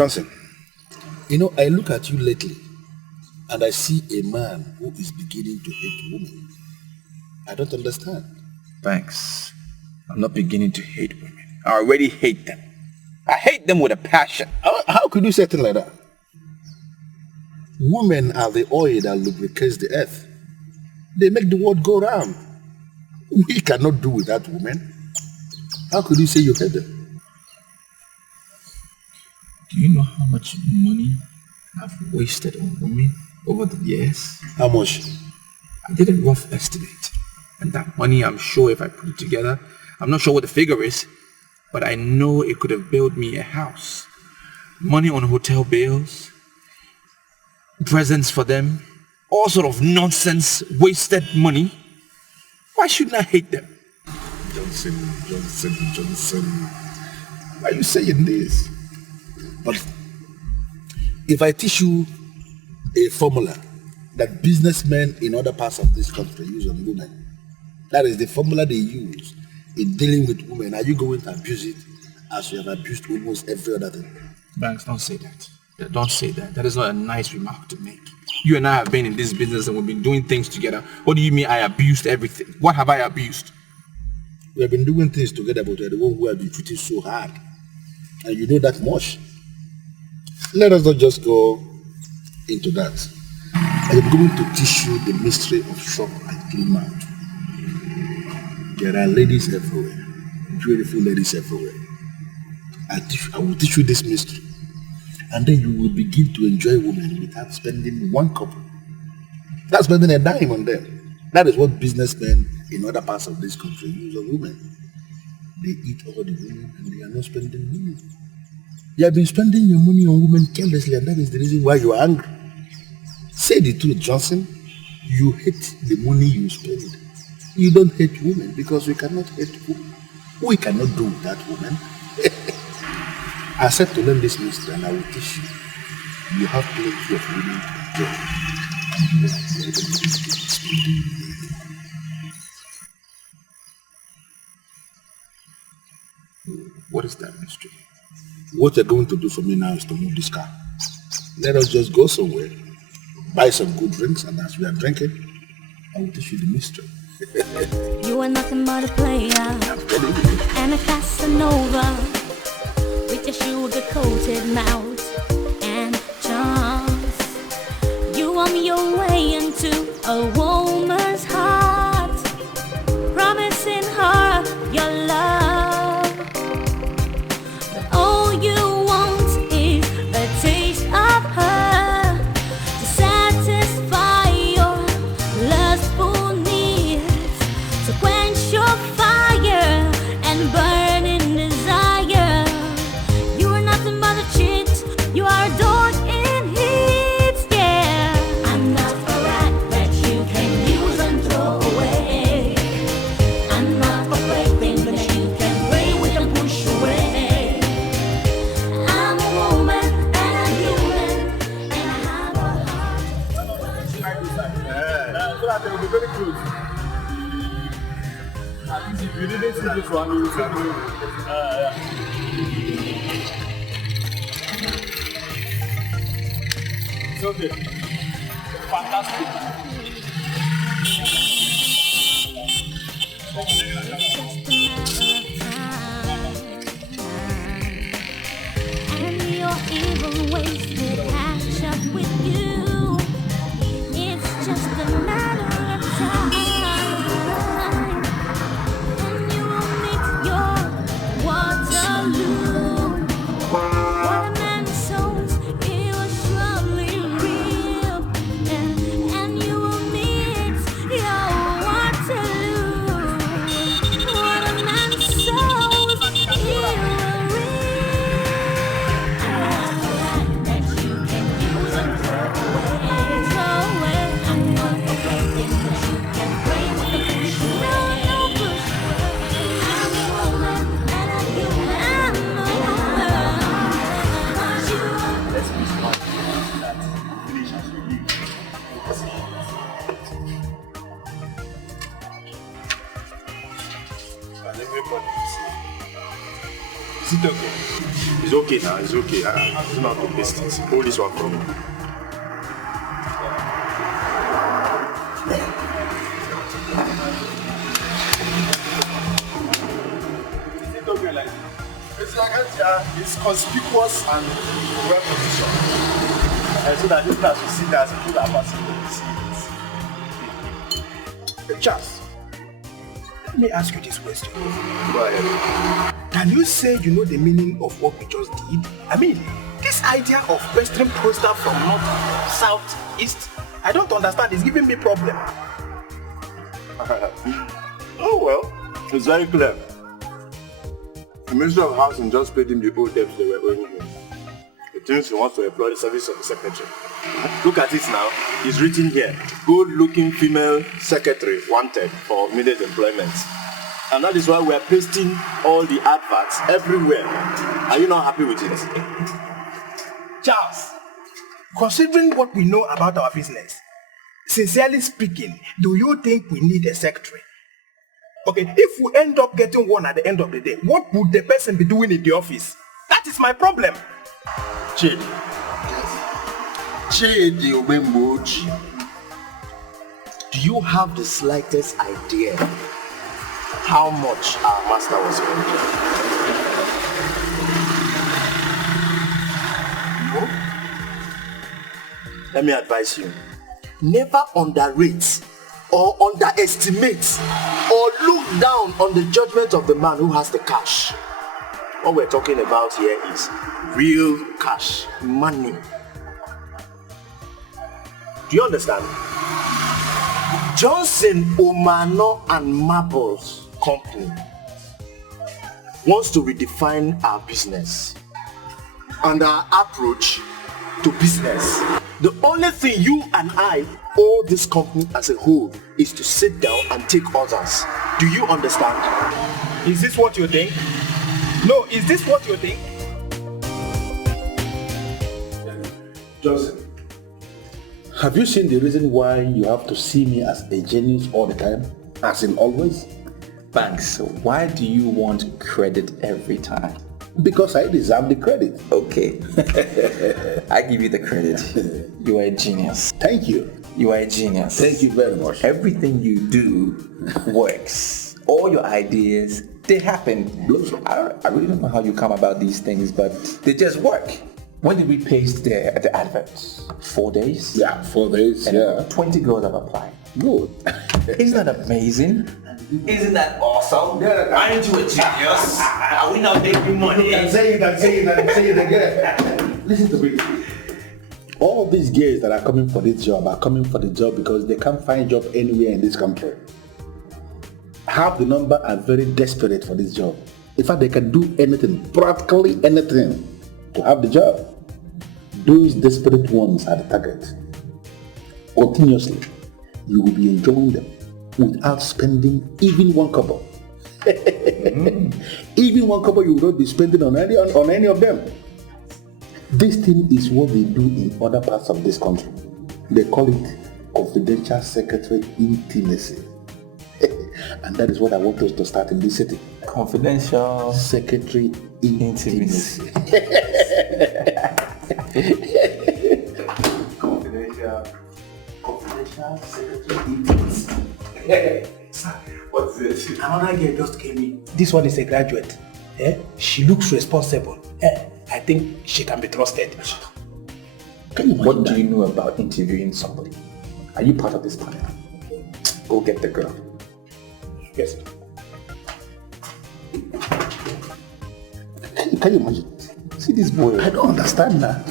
Johnson, you know, I look at you lately and I see a man who is beginning to hate women. I don't understand. Thanks. I'm not beginning to hate women. I already hate them. I hate them with a passion. How could you say things like that? Women are the oil that lubricates the earth. They make the world go round. We cannot do without women. How could you say you hate them? Do you know how much money I've wasted on women over the years? How much? I did a rough estimate. And that money, I'm sure if I put it together, I'm not sure what the figure is, but I know it could have built me a house. Money on hotel bills, presents for them, all sort of nonsense, wasted money. Why shouldn't I hate them? Johnson. Why are you saying this? But if I teach you a formula that businessmen in other parts of this country use on women, that is the formula they use in dealing with women, are you going to abuse it as you have abused almost every other thing? Banks, don't say that. Yeah, don't say that. That is not a nice remark to make. You and I have been in this business and we've been doing things together. What do you mean I abused everything? What have I abused? We have been doing things together, but you're the one who have been treated so hard. And you know that much. Let us not just go into that. I am going to teach you the mystery of shop and clean mouth. There are ladies everywhere, beautiful ladies everywhere. I will teach you this mystery. And then you will begin to enjoy women without spending one couple. Not spending a dime on them. That is what businessmen in other parts of this country use on women. They eat all the women and they are not spending money. You have been spending your money on women carelessly, and that is the reason why you are angry. Say the truth, Johnson. You hate the money you spend. You don't hate women because we cannot hate women. We cannot do that women. I said to learn this mystery and I will teach you. You have plenty of women to enjoy. And you have plenty of spending money. What is that mystery? What you're going to do for me now is to move this car. Let us just go somewhere, buy some good drinks, and as we are drinking, I will teach you the mystery. You are nothing but a player and a Casanova with your sugar-coated mouth and charms. You want your way into a woman's heart, promising her your love. But all you want is a taste of her to satisfy your lustful needs, to quench your fire and burning desire. You are nothing but a cheat, you are adored in heat, yeah. I'm not a rat that you can use and throw away. I'm not a plaything that you can play with and push away. I'm a woman and I'm human and I have a heart. So that they will be very close. At least if you didn't see this one, you will see It's okay. Fantastic. And your evil ways will catch up with you. It's just a matter of time. And you will meet your Waterloo. What a man sows, he will surely reap. And you Is it okay? It's okay now, it's okay. I don't have to paste it. Hold this one from me. Is it okay like it's conspicuous and well positioned. So that people that should see that people that are passing will see it. Charles, let me ask you this question. Go ahead. Can you say you know the meaning of what we just did? I mean, this idea of pestering poster from north, south, east, I don't understand. It's giving me problem. Oh well, it's very clear. The Ministry of Housing just paid him the old debts they were owing him. He thinks he wants to employ the service of the secretary. Look at it now. It's written here. Good-looking female secretary wanted for immediate employment. And that is why we are pasting all the adverts everywhere. Are you not happy with it? Charles, considering what we know about our business, sincerely speaking, do you think we need a secretary? Okay, if we end up getting one at the end of the day, what would the person be doing in the office? That is my problem. Chidi Obemboji, do you have the slightest idea how much our master was paying? No? Let me advise you. Never underrate or underestimate or look down on the judgment of the man who has the cash. What we're talking about here is real cash, money. Do you understand? Johnson, Omano and Marbles Company wants to redefine our business and our approach to business. The only thing you and I owe this company as a whole is to sit down and take orders. Do you understand? Is this what you think? No, is this what you think? Johnson, have you seen the reason why you have to see me as a genius all the time? As in always? Banks, why do you want credit every time? Because I deserve the credit. Okay. I give you the credit. You are a genius. Thank you. You are a genius. Thank you very much. Everything you do works. All your ideas, they happen. I really don't know how you come about these things, but they just work. When did we paste the adverts? 4 days? Yeah, 4 days, and 20 girls have applied. Good. Isn't that amazing? Isn't that awesome? Aren't you a genius? Are we not making money? You can say it again. Listen to me. All these girls that are coming for this job are coming for the job because they can't find job anywhere in this country. Half the number are very desperate for this job. In fact, they can do anything, practically anything, to have the job. Those desperate ones are the target. Continuously, you will be enjoying them without spending even one kobo. Even one kobo you will not be spending on any of them. This thing is what they do in other parts of this country. They call it confidential secretary intimacy. And that is what I want us to start in this city. Confidential secretary intimacy. Confidential secretary intimacy. What's this? Another girl just came in. This one is a graduate. She looks responsible. I think she can be trusted. What do you know about interviewing somebody? Are you part of this panel? Go get the girl. Yes. Can you imagine? See this boy. I don't understand that.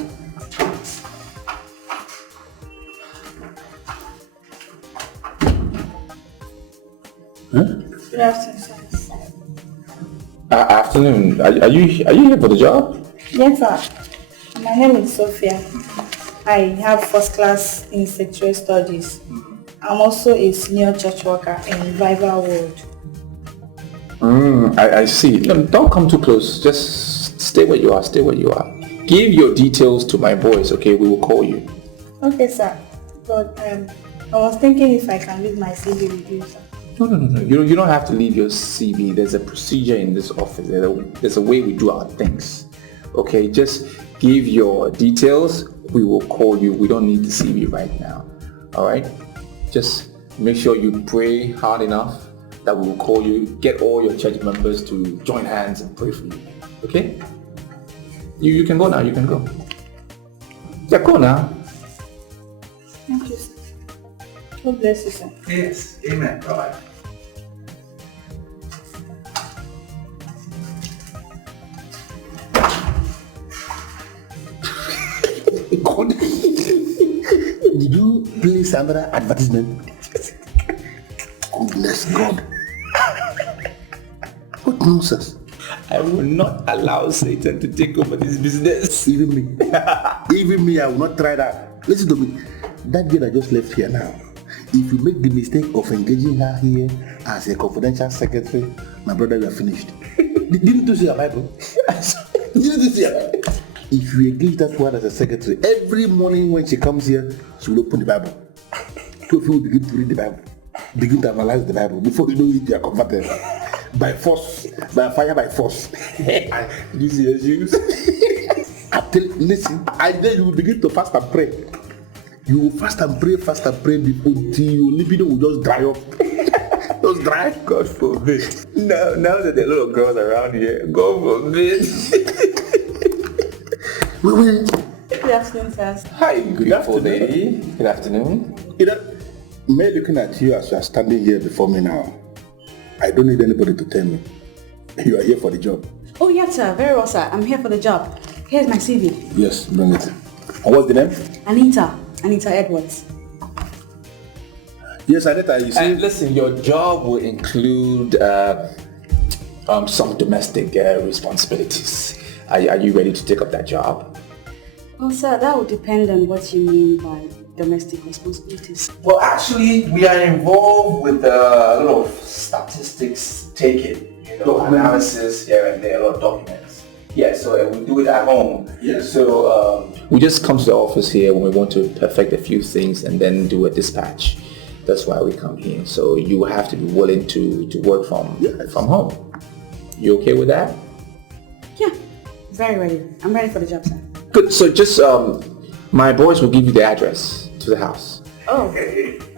Huh? Good afternoon, sir. Afternoon. Are you here for the job? Yes, sir. My name is Sophia. I have first class in sexual studies. I'm also a senior church worker in Revival World. I see. No, don't come too close. Just stay where you are. Stay where you are. Give your details to my boys, okay? We will call you. Okay, sir. But I was thinking if I can leave my CV with you, sir. No. You don't have to leave your CV. There's a procedure in this office. There's a way we do our things. Okay, just give your details. We will call you. We don't need the CV right now. All right? Just make sure you pray hard enough that we will call you. Get all your church members to join hands and pray for you. Okay? You can go now. You can go. Yeah, go now. Thank you, sir. God bless you, sir. Yes. Amen. Bye. God. Did you place another advertisement? Goodness God. What nonsense? I will not allow Satan to take over this business. Even me, I will not try that. Listen to me. That girl that just left here now, if you make the mistake of engaging her here as a confidential secretary, my brother, you are finished. Didn't you see your Bible? Didn't you see your Bible? If you engage that one as a secretary, every morning when she comes here, she will open the Bible. So if you will begin to read the Bible, begin to analyze the Bible, before you know it, you are converted. By force, by fire, by force. This is your shoes. Listen, and then you will begin to fast and pray. You will fast and pray until your libido will just dry up. Just dry. God forbid. Now that there are a lot of girls around here, God forbid. Wait. Good afternoon, sir. Hi, beautiful lady. Good afternoon. Me looking at you as you are standing here before me now, I don't need anybody to tell me. You are here for the job. Oh, yes, sir. Very well, sir. I'm here for the job. Here's my CV. Yes, bring it. And what's the name? Anita Edwards. Yes, Anita, you see. Listen, your job will include some domestic responsibilities. Are you ready to take up that job? Well, sir, that would depend on what you mean by domestic responsibilities. Well, actually, we are involved with a lot of statistics taking, analysis here and there, a lot of documents. Yeah, so we do it at home. Yeah. So we just come to the office here when we want to perfect a few things and then do a dispatch. That's why we come here. So you have to be willing to work from home. You okay with that? Yeah, very ready. I'm ready for the job, sir. Good. So just my boys will give you the address to the house. Oh,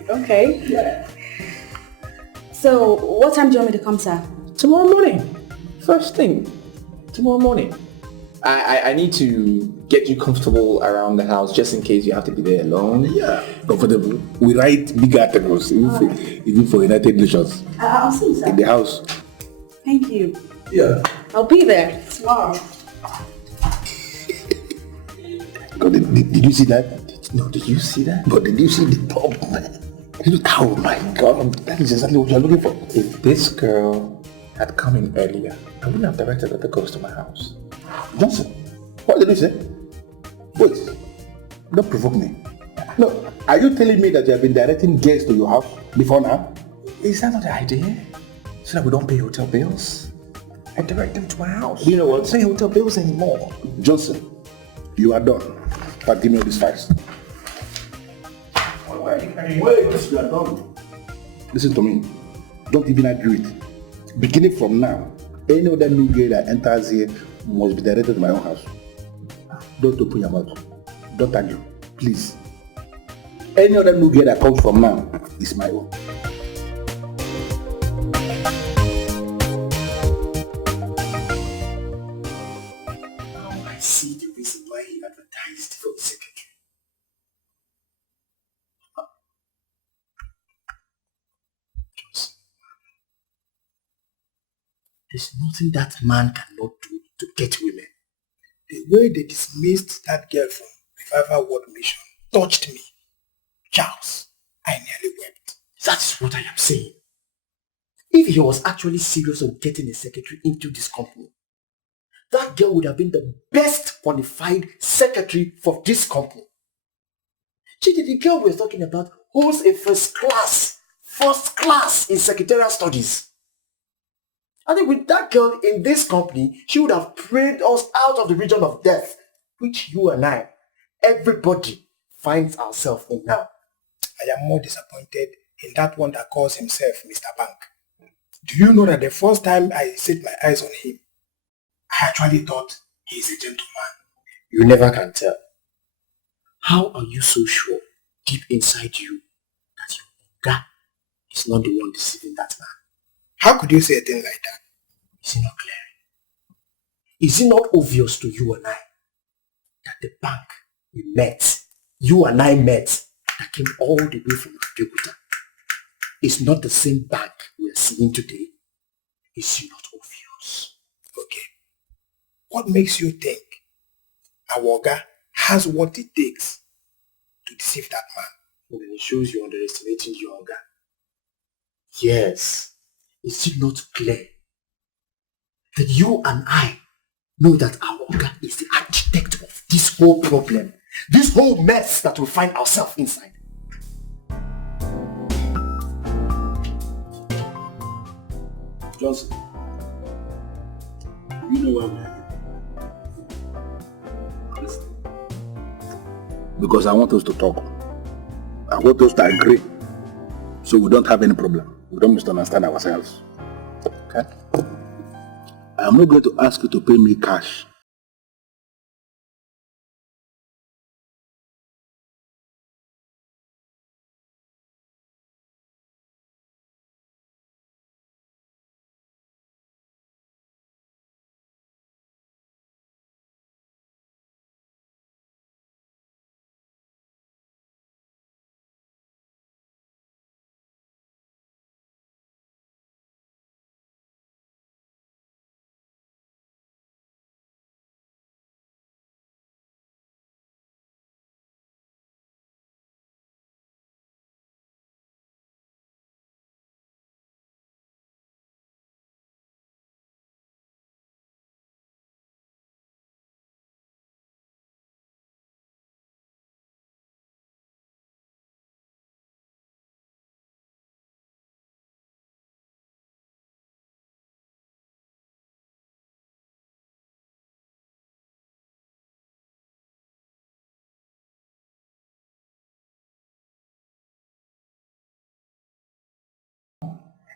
okay. Yeah. So what time do you want me to come, sir? Tomorrow morning. First thing. Tomorrow morning. I need to get you comfortable around the house just in case you have to be there alone. Yeah, comfortable. We write big articles, even for United Nations. I'll see you, sir. In the house. Thank you. Yeah. I'll be there tomorrow. God, did you see that? No, did you see that? But did you see the top, man? Oh my God, that is exactly what you're looking for. If this girl had come in earlier, I wouldn't have directed other girls to my house. Johnson, what did you say? Wait, don't provoke me. No, are you telling me that you have been directing guests to your house before now? Is that not the idea? So that we don't pay hotel bills? I direct them to my house. You know what? Don't pay hotel bills anymore. Johnson, you are done. But give me all these files. Wait, you are done. Listen to me. Don't even argue it. Beginning from now, any other new girl that enters here must be directed to my own house. Don't open your mouth. Don't argue. Please. Any other new girl that comes from now is my own. Now I see the reason why he advertised for the secretary. Johnson. There's nothing that man cannot do to get women. The way they dismissed that girl from Revival World Mission touched me. Charles, I nearly wept. That's what I am saying. If he was actually serious on getting a secretary into this company, that girl would have been the best qualified secretary for this company. The girl we're talking about holds a first class in secretarial studies. I think with that girl in this company, she would have prayed us out of the region of death, which you and I, everybody, finds ourselves in now. I am more disappointed in that one that calls himself Mr. Bank. Do you know that the first time I set my eyes on him, I actually thought he is a gentleman. You never can tell. How are you so sure, deep inside you, that your Oga is not the one deceiving that man? How could you say a thing like that? Is it not clear? Is it not obvious to you and I that the bank we met, you and I met, that came all the way from Abeokuta, is not the same bank we are seeing today? Is it not obvious? Okay. What makes you think our Oga has what it takes to deceive that man? Well, then it shows you're underestimating your Oga. Yes. Is it not clear that you and I know that our Oga is the architect of this whole problem, this whole mess that we find ourselves inside? Johnson, you know why we are here? Listen. Because I want us to talk. I want us to agree. So we don't have any problem. We don't misunderstand ourselves. Okay? I am not going to ask you to pay me cash.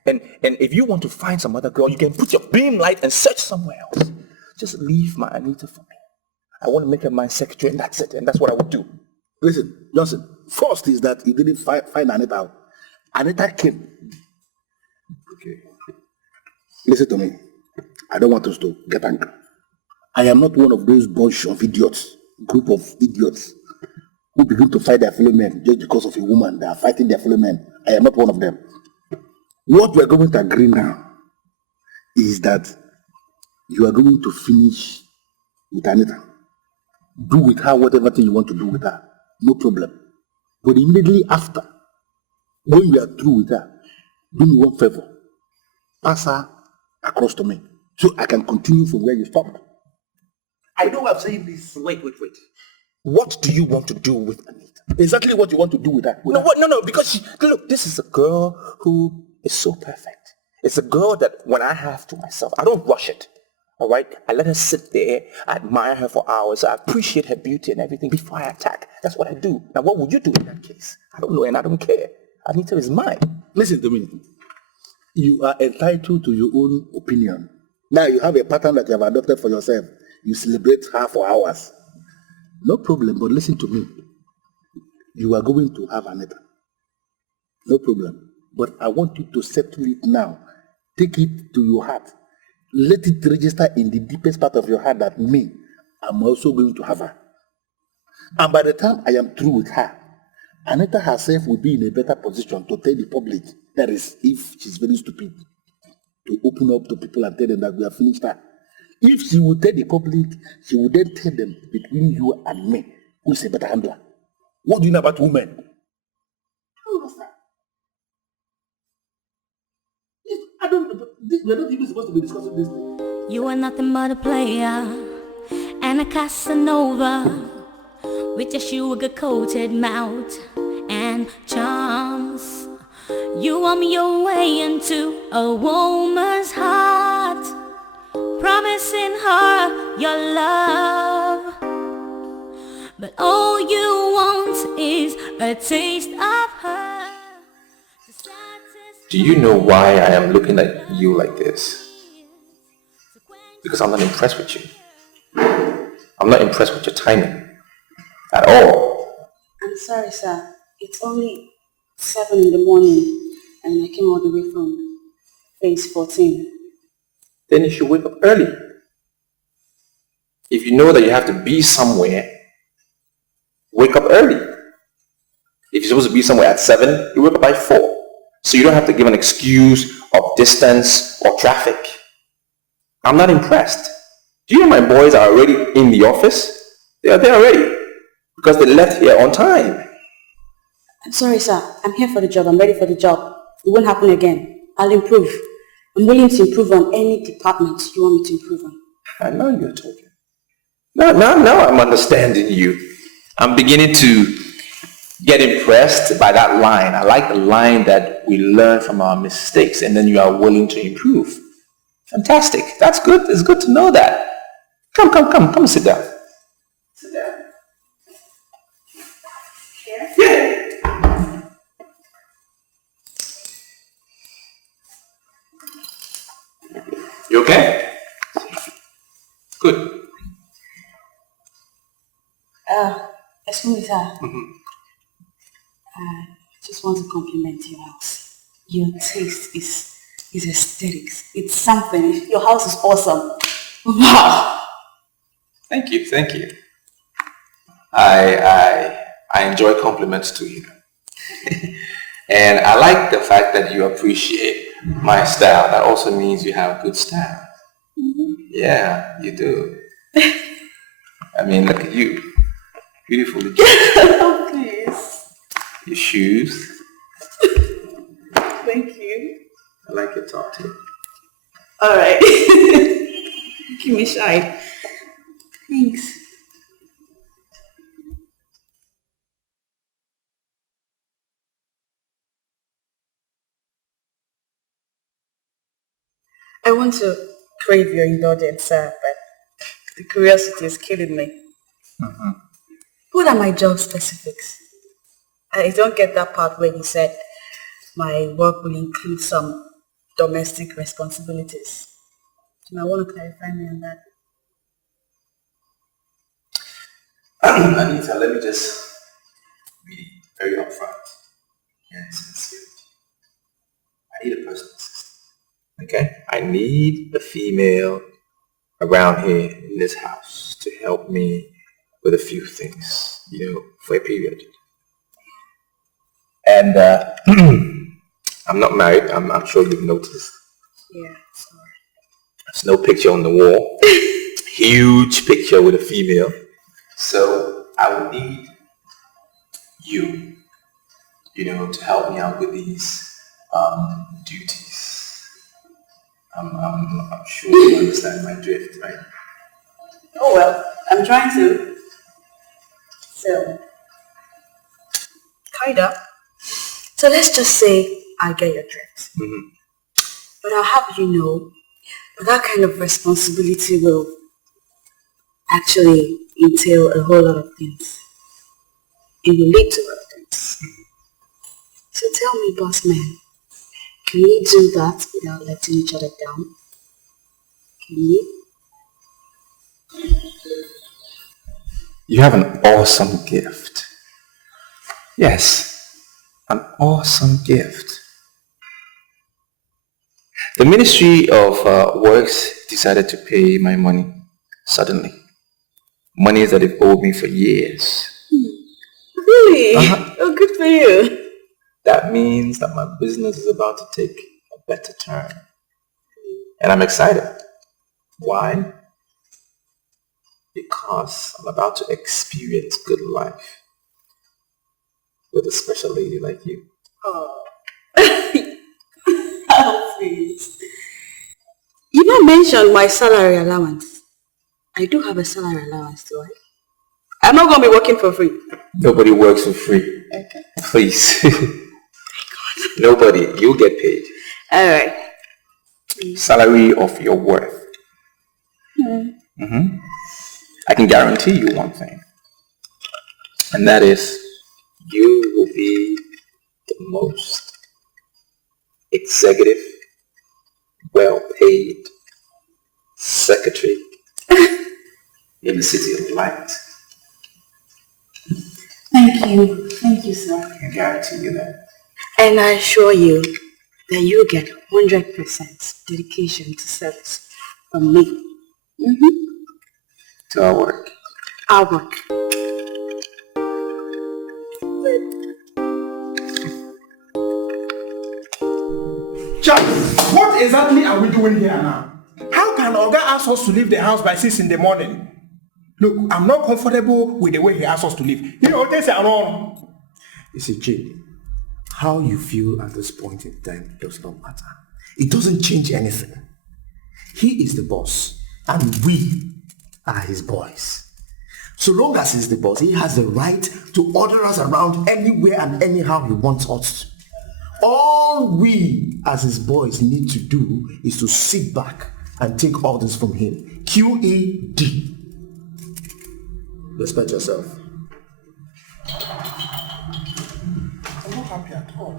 And if you want to find some other girl, you can put your beam light and search somewhere else. Just leave my Anita for me. I want to make her my secretary, and that's it. And that's what I would do. Listen, Johnson, first is that you didn't find Anita out. Anita came. Okay. Listen to me. I don't want us to get angry. I am not one of those bunch of idiots, group of idiots, who begin to fight their fellow men just because of a woman. They are fighting their fellow men. I am not one of them. What we are going to agree now is that you are going to finish with Anita. Do with her whatever thing you want to do with her. No problem. But immediately after, when you are through with her, do me one favor. Pass her across to me so I can continue from where you stopped. I know I'm saying this. Wait. What do you want to do with Anita? Exactly what you want to do with her. No, because look, this is a girl who is so perfect. It's a girl that when I have to myself, I don't rush it. All right? I let her sit there, I admire her for hours, I appreciate her beauty and everything before I attack. That's what I do. Now, what would you do in that case? I don't know and I don't care. Anita is mine. Listen to me. You are entitled to your own opinion. Now you have a pattern that you have adopted for yourself. You celebrate her for hours. No problem, but listen to me. You are going to have Anita. No problem. But I want you to settle it now. Take it to your heart. Let it register in the deepest part of your heart that me, I'm also going to have her. And by the time I am through with her, Anita herself will be in a better position to tell the public, that is, if she's very stupid, to open up to people and tell them that we have finished her. If she will tell the public, she will then tell them, between you and me, who is a better handler. What do you know about women? We're not even supposed to be discussing this thing. You are nothing but a player and a Casanova with your sugar-coated mouth and charms. You want your way into a woman's heart, promising her your love, but all you want is a taste of her. Do you know why I am looking at you like this? Because I'm not impressed with you. I'm not impressed with your timing at all. I'm sorry, sir. It's only 7 in the morning and I came all the way from phase 14. Then you should wake up early. If you know that you have to be somewhere, wake up early. If you're supposed to be somewhere at 7, you wake up by 4. So you don't have to give an excuse of distance or traffic. I'm not impressed. Do you know my boys are already in the office? They are there already because they left here on time. I'm sorry, sir. I'm here for the job. I'm ready for the job. It won't happen again. I'll improve. I'm willing to improve on any department you want me to improve on. I know you're talking. Now I'm understanding you. I'm beginning to get impressed by that line. I like the line that we learn from our mistakes and then you are willing to improve. Fantastic. That's good. It's good to know that. Come sit down. Sit down. Yeah. You okay? Good. Excuse me, sir. I just want to compliment your house. Your taste is aesthetics. It's something. Your house is awesome. Wow. Thank you. I enjoy compliments too, you know. And I like the fact that you appreciate my style. That also means you have good style. Mm-hmm. Yeah, you do. I mean, look at you. Beautifully dressed. Please. Your shoes. Thank you. I like your top too. Alright. Give me shy. Thanks. I want to crave your indulgence, sir, but the curiosity is killing me. Mm-hmm. What are my job specifics? I don't get that part where you said my work will include some domestic responsibilities. And I want to clarify me on that. Anita, let me just be very upfront and sincere. I need a personal assistant. Okay? I need a female around here in this house to help me with a few things, for a period. And I'm not married. I'm sure you've noticed. Yeah, sorry. There's no picture on the wall. Huge picture with a female. So I would need you, to help me out with these duties. I'm sure you understand my drift, right? Oh well, I'm trying to. So, kinda. So let's just say I get your drift. Mm-hmm. But I'll have you know that kind of responsibility will actually entail a whole lot of things. It will lead to a lot of things. Mm-hmm. So tell me, boss man, can we do that without letting each other down? Can we? You have an awesome gift. Yes, an awesome gift. The Ministry of Works decided to pay my money suddenly. Money that they've owed me for years. Really? Oh, good for you. That means that my business is about to take a better turn. And I'm excited. Why? Because I'm about to experience good life with a special lady like you. Oh. Oh, please. You don't mention my salary allowance. I do have a salary allowance, do I? I'm not going to be working for free. Nobody works for free. Okay. Please. Nobody. You'll get paid. All right. Salary of your worth. Mm-hmm. I can guarantee you one thing. And that is, you will be the most executive, well-paid secretary in the city of light. Thank you, sir. I guarantee you that. And I assure you that you get 100% dedication to service from me. To our work. Our work. Charles, what exactly are we doing here now? How can Oga ask us to leave the house by 6 in the morning? Look, I'm not comfortable with the way he asked us to leave. You know, this is wrong. You see, Jay, how you feel at this point in time does not matter. It doesn't change anything. He is the boss, and we are his boys. So long as he's the boss, he has the right to order us around anywhere and anyhow he wants us to. All we as his boys need to do is to sit back and take orders from him. QED. Respect yourself. I'm not happy at all.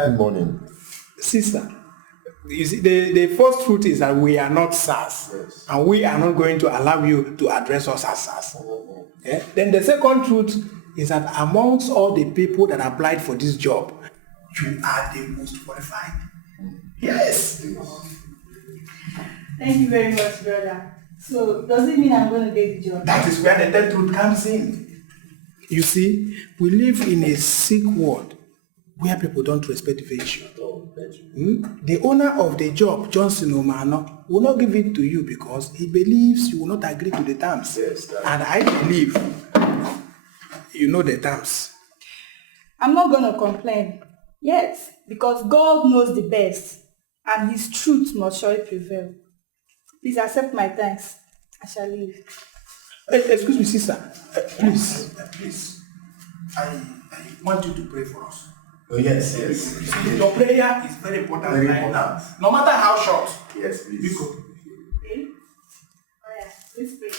Good morning. Sister, you see, the first truth is that we are not SARS. Yes. And we are not going to allow you to address us as SARS. Yeah? Then the second truth is that amongst all the people that applied for this job, you are the most qualified. Yes. Thank you very much, brother. So, does it mean I'm going to get the job? That is where the third truth comes in. You see, we live in a sick world where people don't respect virtue. The owner of the job, Johnson Omano, will not give it to you because he believes you will not agree to the terms. Yes, and I believe you know the terms. I'm not going to complain. Yes, because God knows the best and his truth must surely prevail. Please accept my thanks. I shall leave. Excuse me, sister. Please. I want you to pray for us. Oh, yes. Your prayer is very important. Very right important. now. No matter how short. Yes, please. You go. Okay? Oh yeah, let's pray.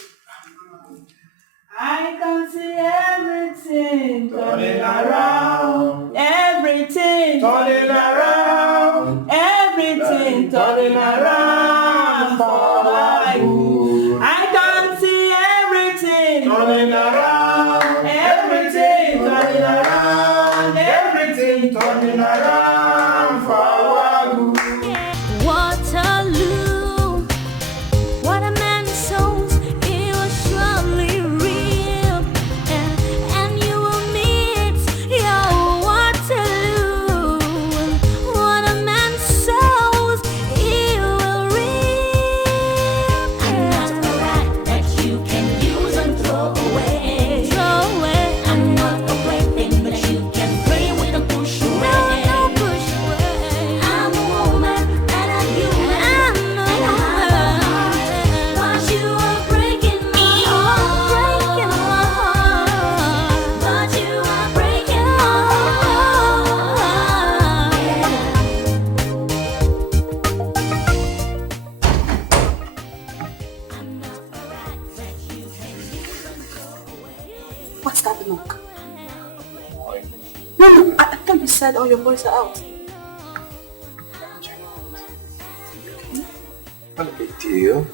I can see everything turning around. Everything turning around. Everything turning around for my good. I can see everything turning around. Everything turning around. Everything turning around for our good. Waterloo, what a man sows, he will surely reap, and you will meet your Waterloo. What a man sows, he will reap. I'm not a rat that you can use and throw away. I'm not a plaything that you can play with and push away. No, push away. I'm a woman and I'm human and I have a heart, but you are breaking my heart. But you are breaking my heart. I'm not a rat that you can use and throw away. What's that knock? No, I thought you said all your boys are out. Not a big deal.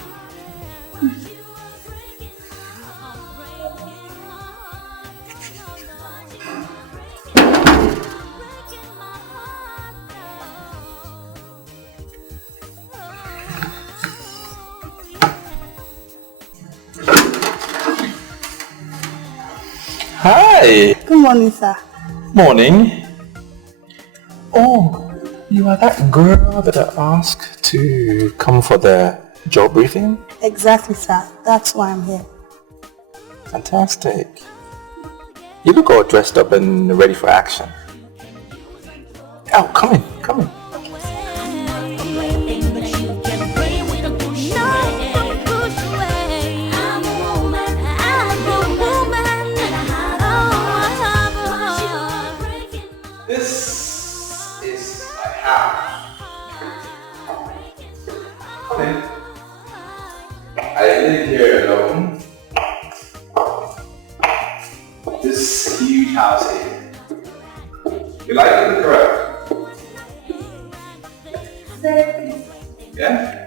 Hi. Good morning, sir. Morning. Oh, you are that girl that I asked to come for the job briefing? Exactly, sir. That's why I'm here. Fantastic. You look all dressed up and ready for action. Oh, come in. This is my house. I live here alone. like it? Correct. Yeah?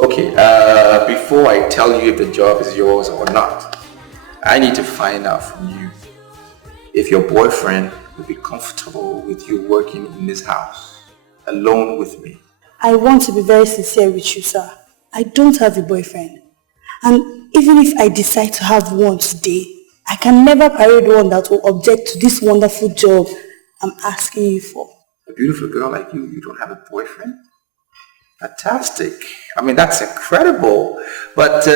Okay, before I tell you if the job is yours or not, I need to find out from you if your boyfriend would be comfortable with you working in this house, alone with me. I want to be very sincere with you, sir. I don't have a boyfriend. And even if I decide to have one today, I can never parade one that will object to this wonderful job I'm asking you for. A beautiful girl like you don't have a boyfriend? Fantastic. I mean, that's incredible. But,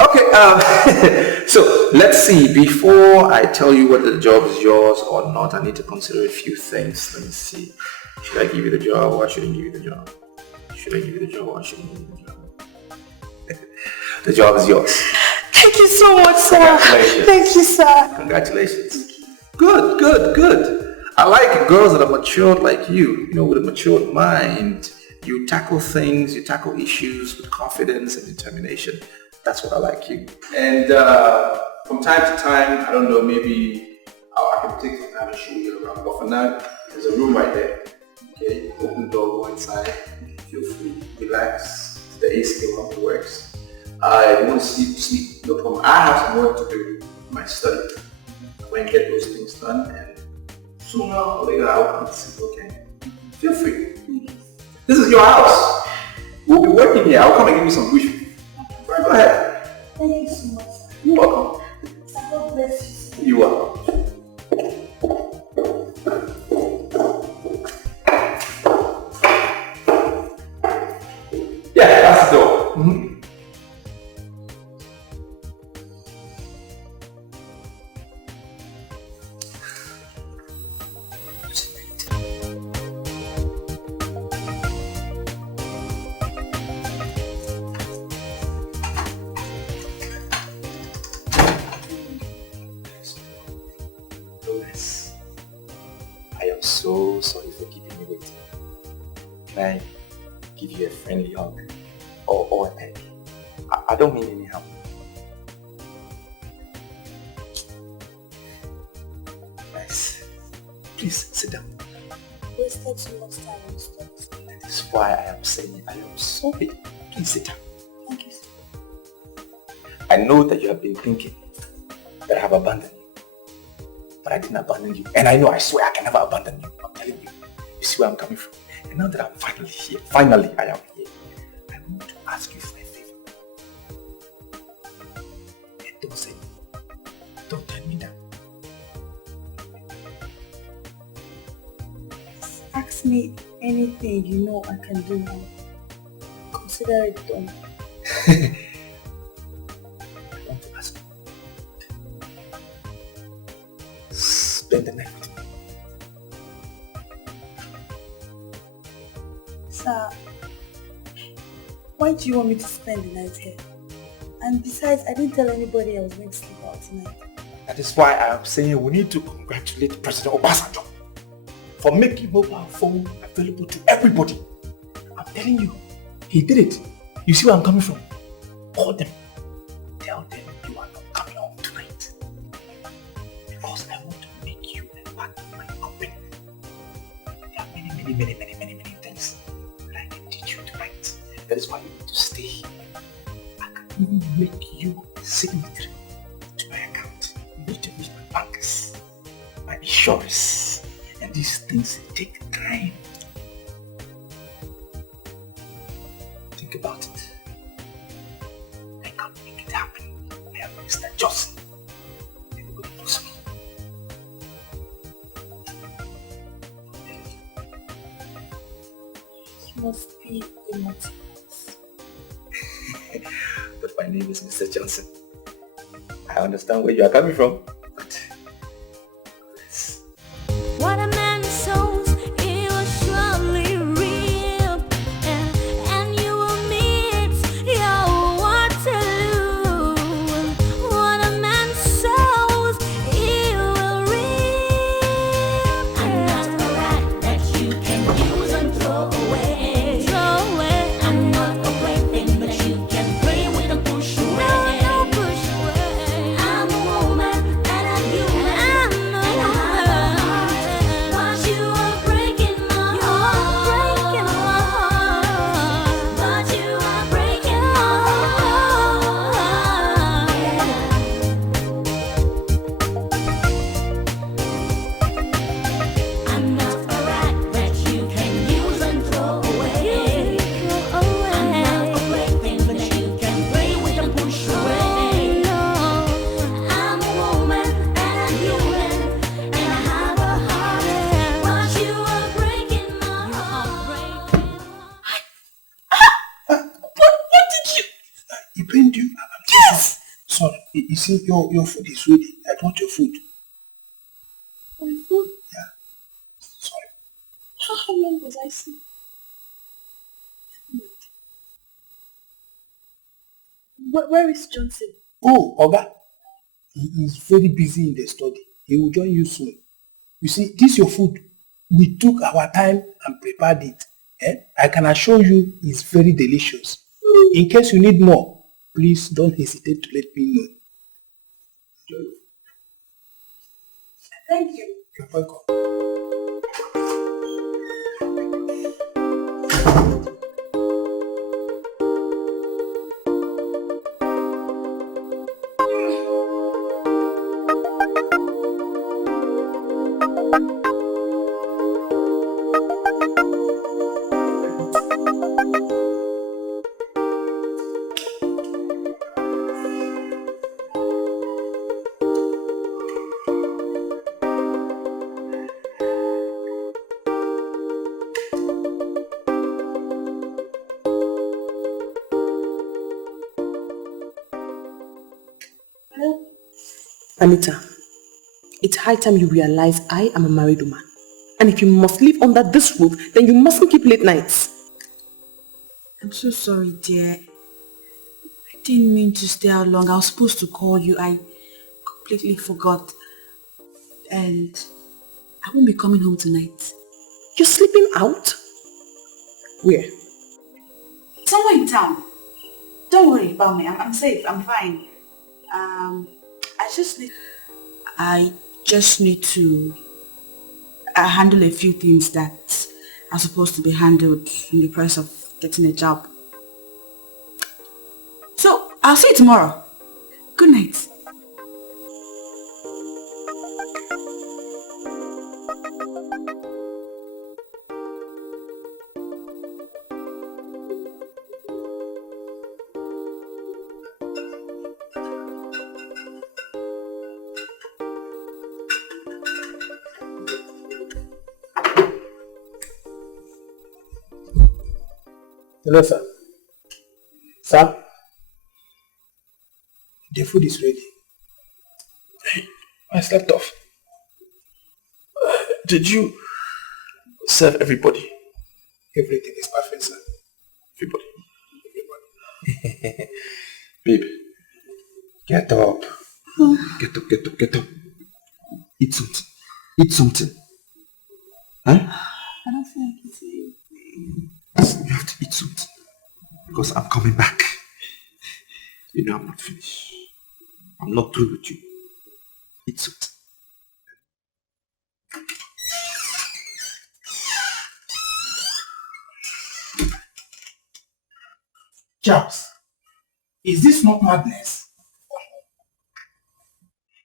okay, so let's see. Before I tell you whether the job is yours or not, I need to consider a few things. Let me see. Should I give you the job or I shouldn't give you the job? Should I give you the job or I shouldn't give you the job? The job is yours. Thank you so much, sir. Congratulations. Thank you, sir. Congratulations. Good, good, good. I like girls that are matured like you, with a matured mind. You tackle things, you tackle issues with confidence and determination. That's what I like you. And from time to time, I don't know, maybe I can take some time and show you around. But for now, there's a room right there. Okay, open the door, go inside, feel free, relax. The AC still works. You want to sleep, no problem. I have some work to do in my study. I'm going to get those things done, and sooner or later I'll come to sleep, okay? Feel free. This is your house. We'll be working here. I'll come and give you some wish. Right, go ahead. Thank you so much. You're welcome. God bless you. You're welcome. Yeah, that's the door. Mm-hmm. So sorry for keeping you waiting. Can I give you a friendly hug or a pet? I don't mean any harm. Nice. Please sit down. Wasted so much time on stuff. That is why I am saying I am sorry. Please sit down. Thank you, sir. I know that you have been thinking that I have abandoned you. But I didn't abandon you. And I swear I can never abandon you. I'm telling you. You see where I'm coming from. And now that I'm finally here, I am here, I want to ask you for a favor. And don't say no. Don't turn me down. Ask me anything you know I can do now. Consider it done. I want to ask you. Spend the night with me. Sir, why do you want me to spend the night here? And besides, I didn't tell anybody I was going to sleep out tonight. That is why I am saying we need to congratulate President Obasanjo for making mobile phone available to everybody. I'm telling you, he did it. You see where I'm coming from? Call them. Tell them you are not coming home tonight. Because I want to make you a part of my company. There are many things that I can teach you tonight. That is why you need to stay here. I can even make you a signatory to my account. You need to meet my bankers, my insurers, and these things take time. Think about it. I can make it happen. I am Mr. Johnson. Everybody knows me. You must be a motivate. But my name is Mr. Johnson. I understand where you are coming from. But yes. What a man sows, he will surely reap, and you will meet your Waterloo. What a man sows, he will reap. I'm not a rat that you can use and throw away. I'm not a plaything that you can play with and push away. No, push away. I'm a woman. You see, your food is ready. I want your food. My food? Yeah. Sorry. How long was I sleep? Where is Johnson? Oh, Oga. He is very busy in the study. He will join you soon. You see, this your food. We took our time and prepared it. I can assure you it's very delicious. In case you need more, please don't hesitate to let me know. Thank you. You're welcome. Anita, it's high time you realize I am a married woman. And if you must live under this roof, then you mustn't keep late nights. I'm so sorry, dear. I didn't mean to stay out long. I was supposed to call you. I completely forgot. And I won't be coming home tonight. You're sleeping out? Where? Somewhere in town. Don't worry about me. I'm safe. I'm fine. I just need to handle a few things that are supposed to be handled in the process of getting a job. So, I'll see you tomorrow. Good night. Hello, sir. Sir? The food is ready. I slept off. Did you serve everybody? Everything is perfect, sir. Everybody. Everybody. Babe, get up. Get up. Eat something. Eat something. Huh? I don't feel like eating. You have to eat something. Because I'm coming back. You know I'm not finished. I'm not through with you. Eat something. Charles, is this not madness?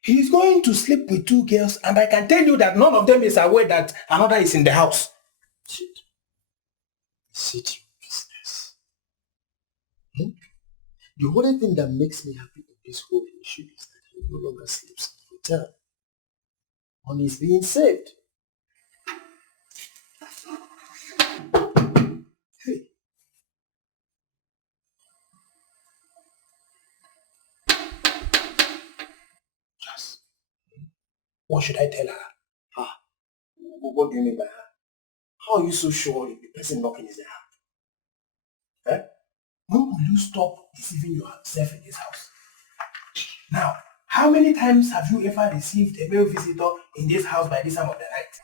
He's going to sleep with two girls, and I can tell you that none of them is aware that another is in the house. City business. The only thing that makes me happy in this whole issue is that he no longer sleeps in the hotel. Money is being saved. Hey. Yes. What should I tell her? What do you mean by her? How are you so sure the person knocking is there? When will you stop deceiving yourself in this house? Now, how many times have you ever received a male visitor in this house by this time of the night?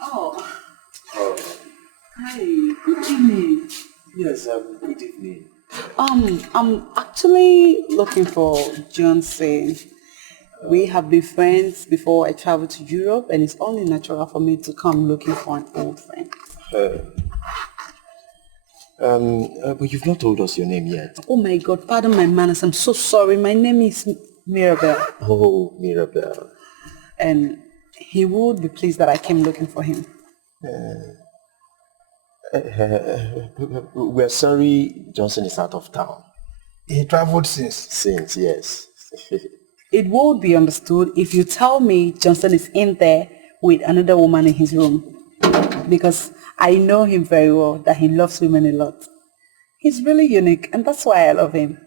Oh. Hi, good evening. Yes, good evening. I'm actually looking for Johnson. We have been friends before I traveled to Europe, and it's only natural for me to come looking for an old friend. But you've not told us your name yet. Oh my God, pardon my manners. I'm so sorry. My name is Mirabel. Oh, Mirabel. And he would be pleased that I came looking for him. We're sorry Johnson is out of town. He traveled since? Since, yes. It would be understood if you tell me Johnson is in there with another woman in his room. Because I know him very well, that he loves women a lot. He's really unique, and that's why I love him.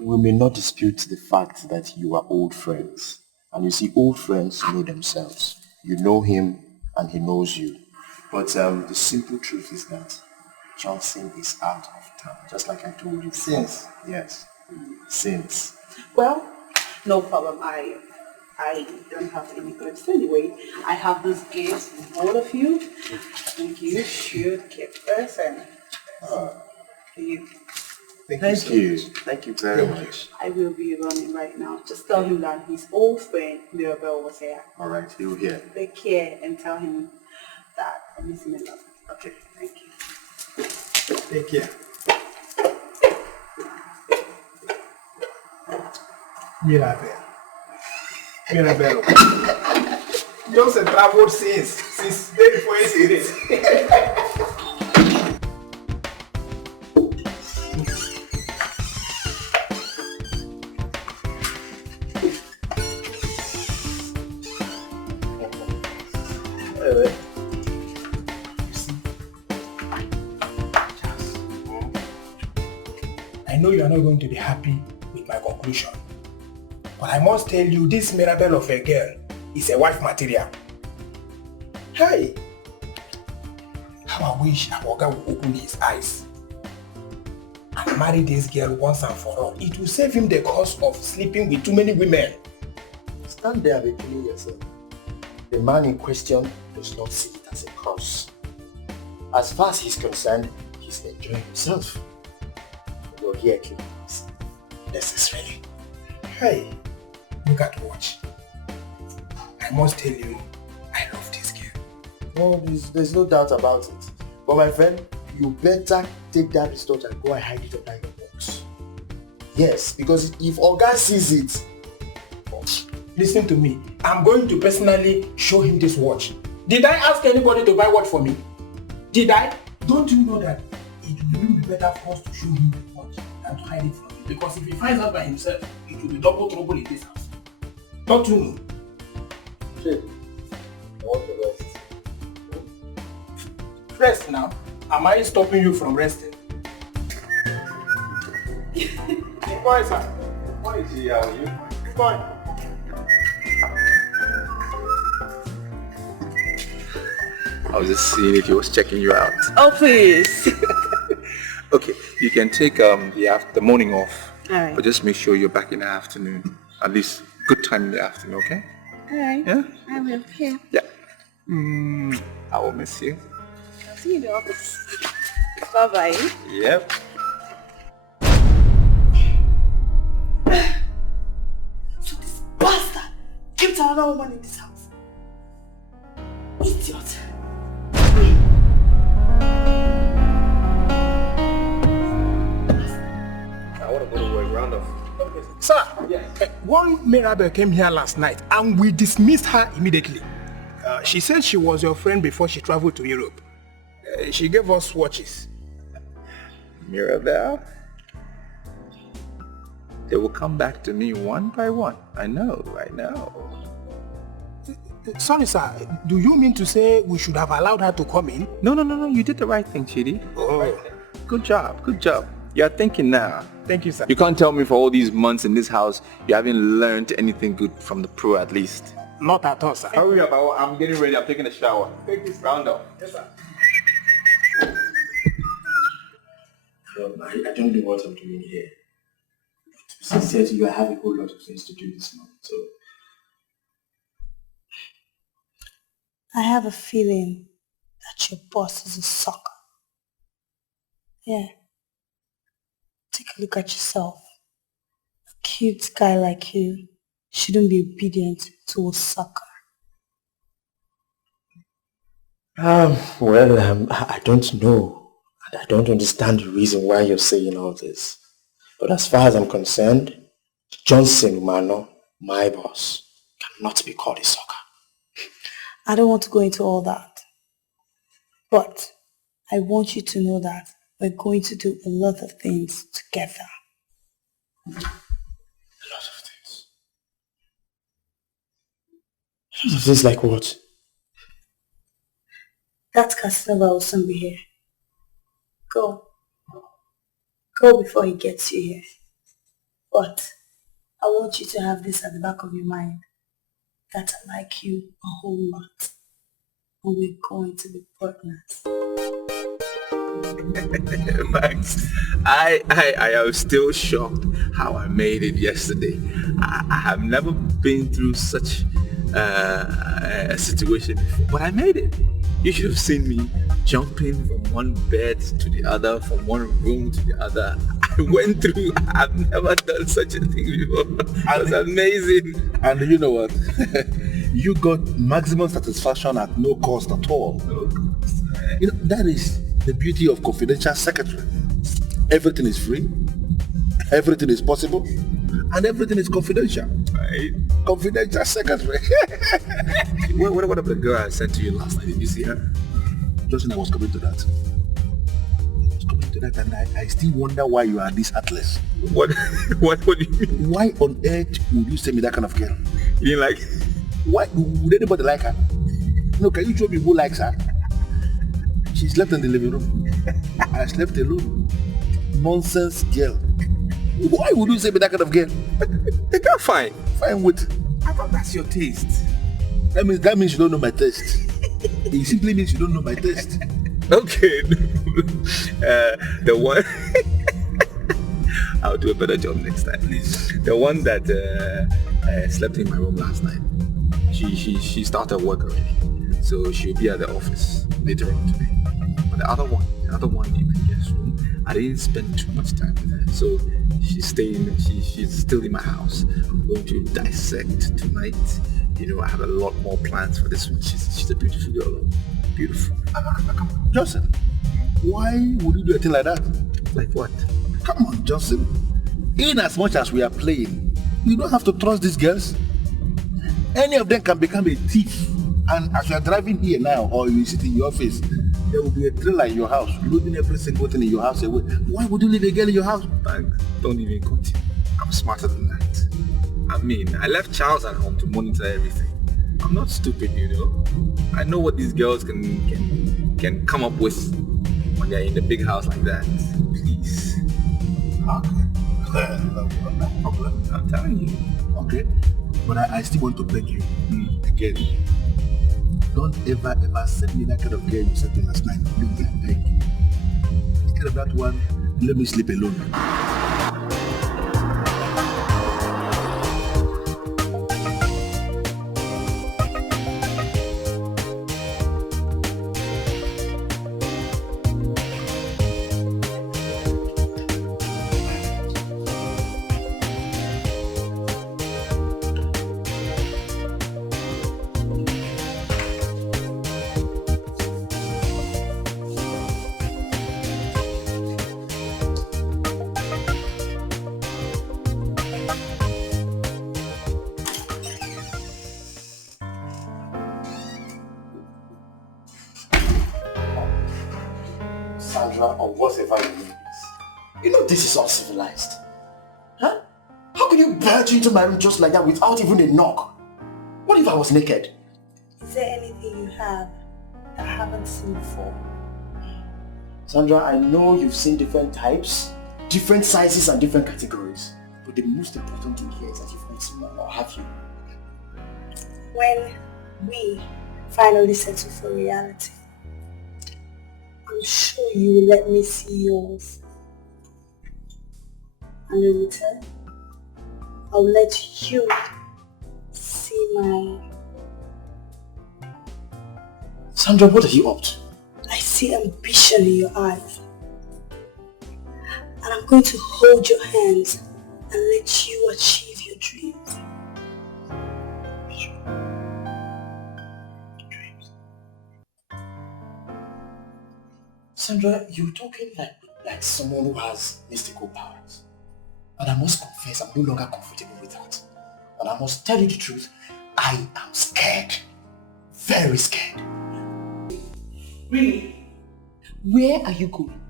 We may not dispute the fact that you are old friends. And you see, old friends know themselves. You know him and he knows you. But the simple truth is that Johnson is out of town, just like I told you. Since? Yes. Since. Well, no problem. I don't have any goods anyway. I have this gift for all of you. I think you should keep this and for you. Thank you. Thank you very much. I will be running right now. Just tell him that his old friend Mirabelle was here. All right, he'll hear. Take care and tell him that I miss him a lot. Okay. Thank you. Take care. Mirabelle. Johnson traveled since day before yesterday. I know you are not going to be happy with my conclusion. But I must tell you, this Mirabelle of a girl is a wife material. Hey! How I wish our guy would open his eyes and marry this girl once and for all. It will save him the cost of sleeping with too many women. Stand there and be killing yourself. The man in question does not see it as a curse. As far as he's concerned, he's enjoying himself. You're here killing us. Necessarily. Hey, look at watch. I must tell you, I love this girl. No, there's no doubt about it. But my friend, you better take that result and go and hide it under your box. Yes, because if Oga sees it... Listen to me. I'm going to personally show him this watch. Did I ask anybody to buy watch for me? Did I? Don't you know that it will even be better for us to show him the watch than to hide it from him? Because if he finds out by himself, it will be double trouble in this house. Don't you know? Shit. I want to rest. Rest now. Am I stopping you from resting? Good boy, sir. What is he? How are you? Good boy. I was just seeing if he was checking you out. Oh, please. Okay, you can take the morning off. All right. But just make sure you're back in the afternoon. At least good time in the afternoon, okay? All right. Yeah? I will. Here. Yeah. I will miss you. I'll see you in the office. Bye-bye. Yep. So this bastard came to another woman in this house. Idiot. Sir, one Mirabelle came here last night and we dismissed her immediately. She said she was your friend before she traveled to Europe. She gave us watches. Mirabelle? They will come back to me one by one. I know. Sorry, sir. Do you mean to say we should have allowed her to come in? No. You did the right thing, Chidi. Oh. Good job. You're thinking now. Thank you, sir. You can't tell me for all these months in this house you haven't learned anything good from the pro at least. Not at all, sir. Hurry up, I'm getting ready. I'm taking a shower. Take this round up. Yes, sir. I don't know what I'm doing here. To be sincere to you, I have a whole lot of things to do this morning, so... I have a feeling that your boss is a sucker. Yeah. Take a look at yourself. A cute guy like you shouldn't be obedient to a sucker. I don't know. And I don't understand the reason why you're saying all this. But as far as I'm concerned, Johnson Umano, my boss, cannot be called a sucker. I don't want to go into all that. But I want you to know that we're going to do a lot of things together. A lot of things. Things like what? That Casanova will soon be here. Go. Go before he gets you here. But I want you to have this at the back of your mind. That I like you a whole lot. And we're going to be partners. Max, I am still shocked how I made it yesterday. I have never been through such a situation before, but I made it. You should have seen me jumping from one bed to the other, from one room to the other. I went through, I've never done such a thing before. It was amazing. And you know what? You got maximum satisfaction at no cost at all. You know, that is the beauty of confidential secretary. Everything is free, everything is possible, and everything is confidential. Right? Confidential secretary. What about the girl I sent to you last night? Did you see her? Just when I was coming to that. And I still wonder why you are this heartless. What do you mean? Why on earth would you send me that kind of girl? You didn't like? Why would anybody like her? No, can you show me who likes her? She slept in the living room. I slept alone. Nonsense girl. Why would you say me that kind of girl? They got fine. Fine with? I thought that's your taste. That means you don't know my taste. It simply means you don't know my taste. Okay. The one I'll do a better job next time, please. The one that slept in my room last night. She started work already, so she'll be at the office later on today. But the other one in my guest room, I didn't spend too much time with her, so she's still in my house. I'm going to dissect tonight. You know, I have a lot more plans for this one. She's a beautiful girl. Beautiful. Joseph, why would you do a thing like that? Like what? Come on, Joseph. In as much as we are playing, you don't have to trust these girls. Any of them can become a thief. And as you are driving here now, or you sit in your office, there will be a driller in your house, loading every single thing in your house away. Why would you leave a girl in your house? Don't even continue. I'm smarter than that. I mean, I left Charles at home to monitor everything. I'm not stupid, you know. I know what these girls can come up with when they're in the big house like that. Please. Okay. No problem. I'm telling you. Okay. But I still want to beg you again. Don't ever send me that kind of girl you sent me last night. Please, I beg you. Instead of that one, let me sleep alone. Or whatever you mean. You know this is uncivilized. Huh? How can you barge into my room just like that without even a knock? What if I was naked? Is there anything you have that I haven't seen before? Sandra, I know you've seen different types, different sizes and different categories. But the most important thing here is that you've not seen one, or have you? When we finally settle for reality, I'm sure you will let me see yours. And in return, I'll let you see mine. Sandra, what are you up to? I see ambition in your eyes. And I'm going to hold your hands and let you achieve your dreams. Sandra, you're talking like someone who has mystical powers. And I must confess, I'm no longer comfortable with that. And I must tell you the truth, I am scared. Very scared. Really? Where are you going?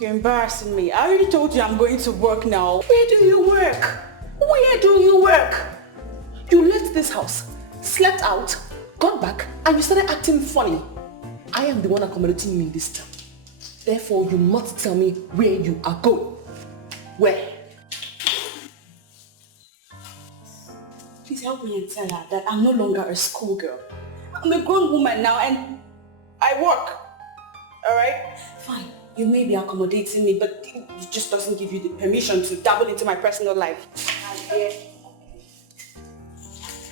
You're embarrassing me. I already told you I'm going to work now. Where do you work? Where do you work? You left this house, slept out, got back, and you started acting funny. I am the one accommodating you in this town. Therefore, you must tell me where you are going. Where? Please help me and tell her that I'm no longer a schoolgirl. I'm a grown woman now and I work. Alright? Fine. You may be accommodating me, but it just doesn't give you the permission to dabble into my personal life.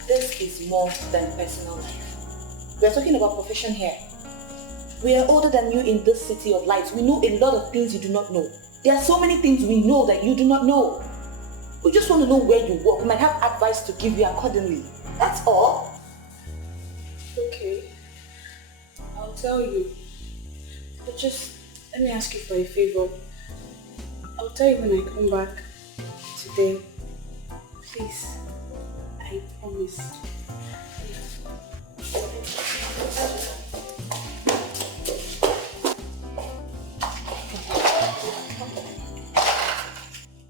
This is more than personal life. We are talking about profession here. We are older than you in this city of lights. We know a lot of things you do not know. There are so many things we know that you do not know. We just want to know where you work. We might have advice to give you accordingly. That's all. Okay. I'll tell you. But just let me ask you for a favor. I'll tell you when I come back today. Please. I promise.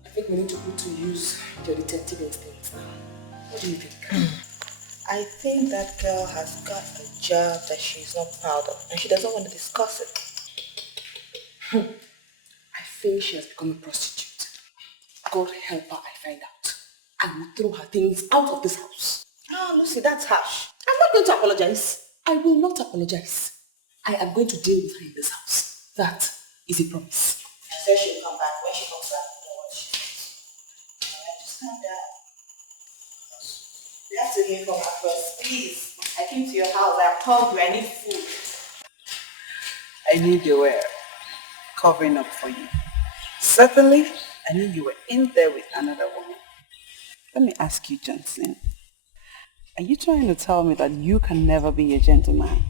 I think we need to put to use your detective instincts now. What do you think? I think that girl has got a job that she's not proud of and she doesn't want to discuss it. I think she has become a prostitute. God help her, I find out. I will throw her things out of this house. Oh, Lucy, that's harsh. I'm not going to apologize. I will not apologize. I am going to deal with her in this house. That is a promise. She said she'll come back. When she comes back, you know what she says. Alright, just calm down. You have to hear from her first. Please. I came to your house. I'm hungry. I need food. I knew you were covering up for you. Certainly, I knew you were in there with another woman. Let me ask you, Johnson. Are you trying to tell me that you can never be a gentleman?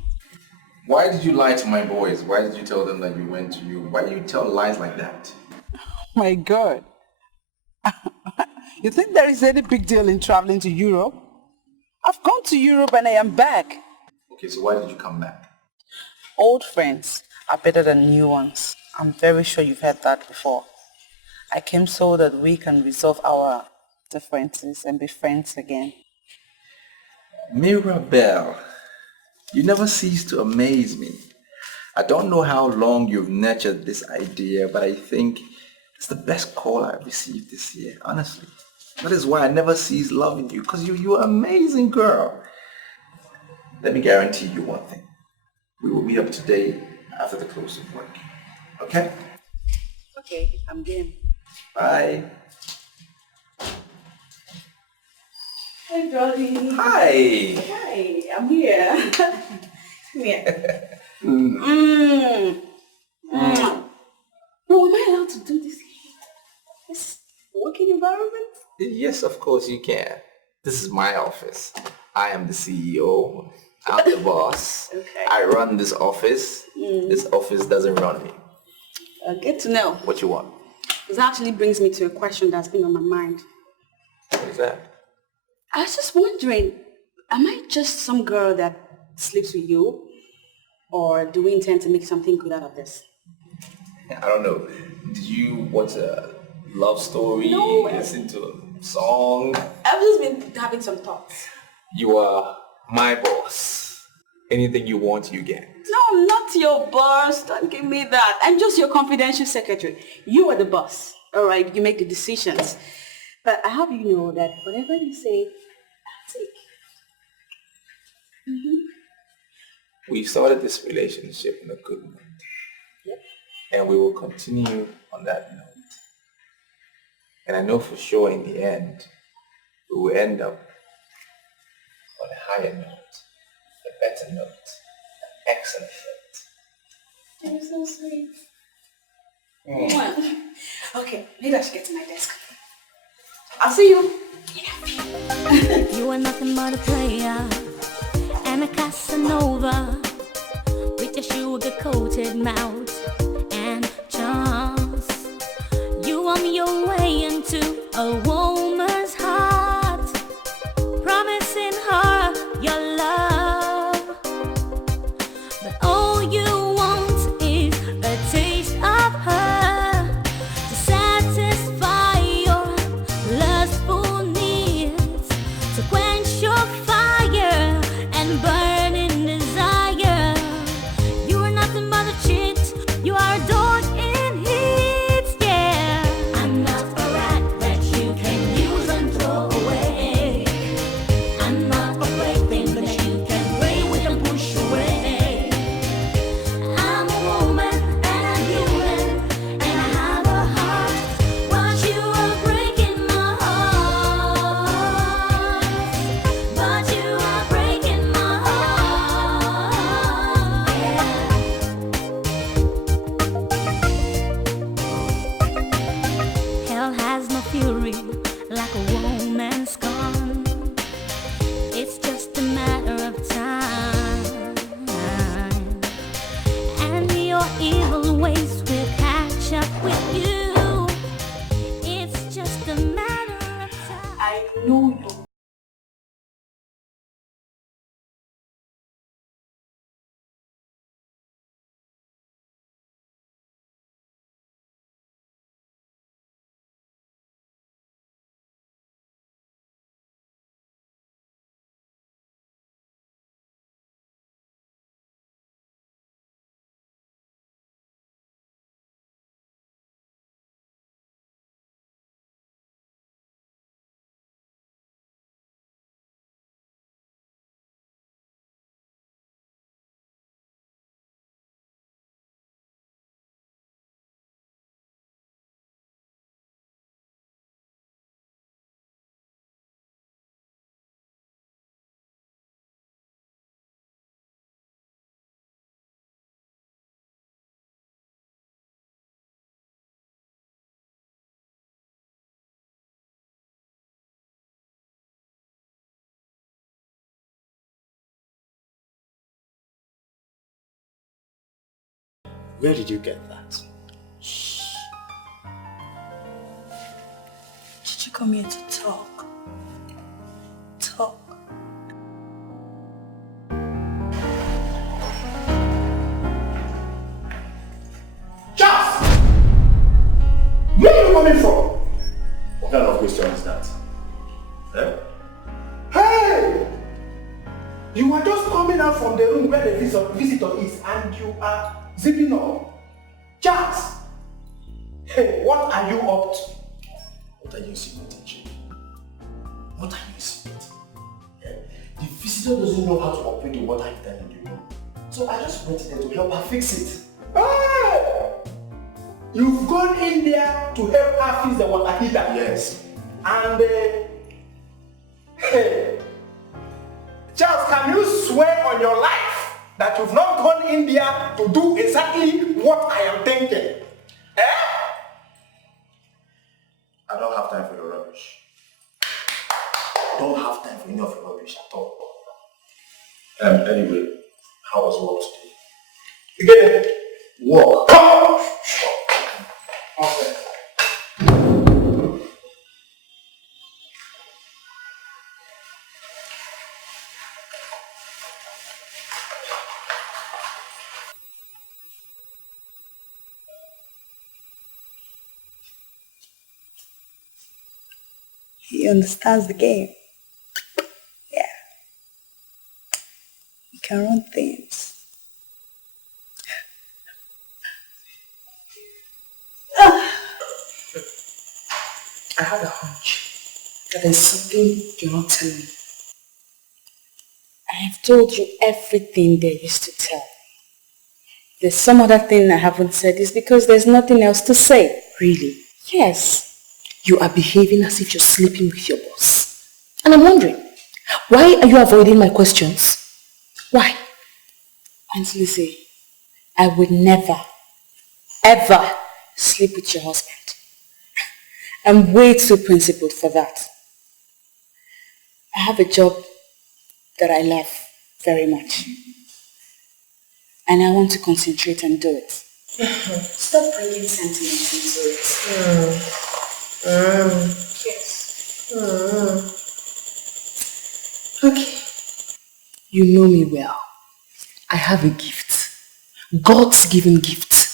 Why did you lie to my boys? Why did you tell them that you went to you? Why do you tell lies like that? My God. You think there is any big deal in traveling to Europe? I've gone to Europe and I am back. Okay, so why did you come back? Old friends are better than new ones. I'm very sure you've heard that before. I came so that we can resolve our differences and be friends again. Mirabelle, you never cease to amaze me. I don't know how long you've nurtured this idea, but I think it's the best call I've received this year, honestly. That is why I never cease loving you, because you're an amazing girl. Let me guarantee you one thing. We will meet up today after the close of work. Okay? Okay, I'm game. Bye. Hey, darling. Hi. Hi, I'm here. Come here. Oh, am I allowed to do this here? This working environment? Yes, of course you can. This is my office. I am the CEO. I'm the boss. Okay. I run this office. This office doesn't run me. Good to know. What you want? This actually brings me to a question that's been on my mind. What is that? I was just wondering, am I just some girl that sleeps with you? Or do we intend to make something good out of this? I don't know. Do you want a love story? No. Listen to a song? I've just been having some thoughts. You are my boss. Anything you want, you get. No, I'm not your boss. Don't give me that. I'm just your confidential secretary. You are the boss. All right, you make the decisions. But I hope you know that whatever you say, I'll take. We started this relationship in a good mood. Yep. And we will continue on that note. And I know for sure in the end, we will end up on a higher note, a better note, an excellent note. You're so sweet. Okay, maybe I should get to my desk. I'll see you. You are nothing but a player and a Casanova with your sugar-coated mouth and charms. You on your way into a woman's heart, promising her your love, but all you want is a taste of her to satisfy your lustful your evil ways will catch up with you. It's just a matter of time. I know you. Where did you get that? Did you come here to talk? Talk. Charles! Where are you coming from? What kind of question is that? Eh? Hey! You were just coming out from the room where the visitor is and you are zipping up. Charles! Hey, what are you up to? What are you insinuating, Chief? What are you insinuating? Eh? The visitor doesn't know how to operate the water heater in the room. So I just went there to help her fix it. Hey! You've gone in there to help her fix the water heater? Yes. And hey, Charles, can you swear on your life that you've not gone in there to do exactly what I am thinking? Eh? I don't have time for your rubbish. I don't have time for any of your rubbish at all. Anyway, how was work today? You get it? Work? Come! Okay. He understands the game. Yeah. He can run things. I have a hunch that there's something you're not telling me. I have told you everything there is to tell. There's some other thing I haven't said is because there's nothing else to say. Really? Yes. You are behaving as if you're sleeping with your boss. And I'm wondering, why are you avoiding my questions? Why? Auntie Lucy, I would never, ever sleep with your husband. I'm way too principled for that. I have a job that I love very much. And I want to concentrate and do it. Stop bringing sentiments into it. Yes. Okay. You know me well. I have a gift. God's given gift.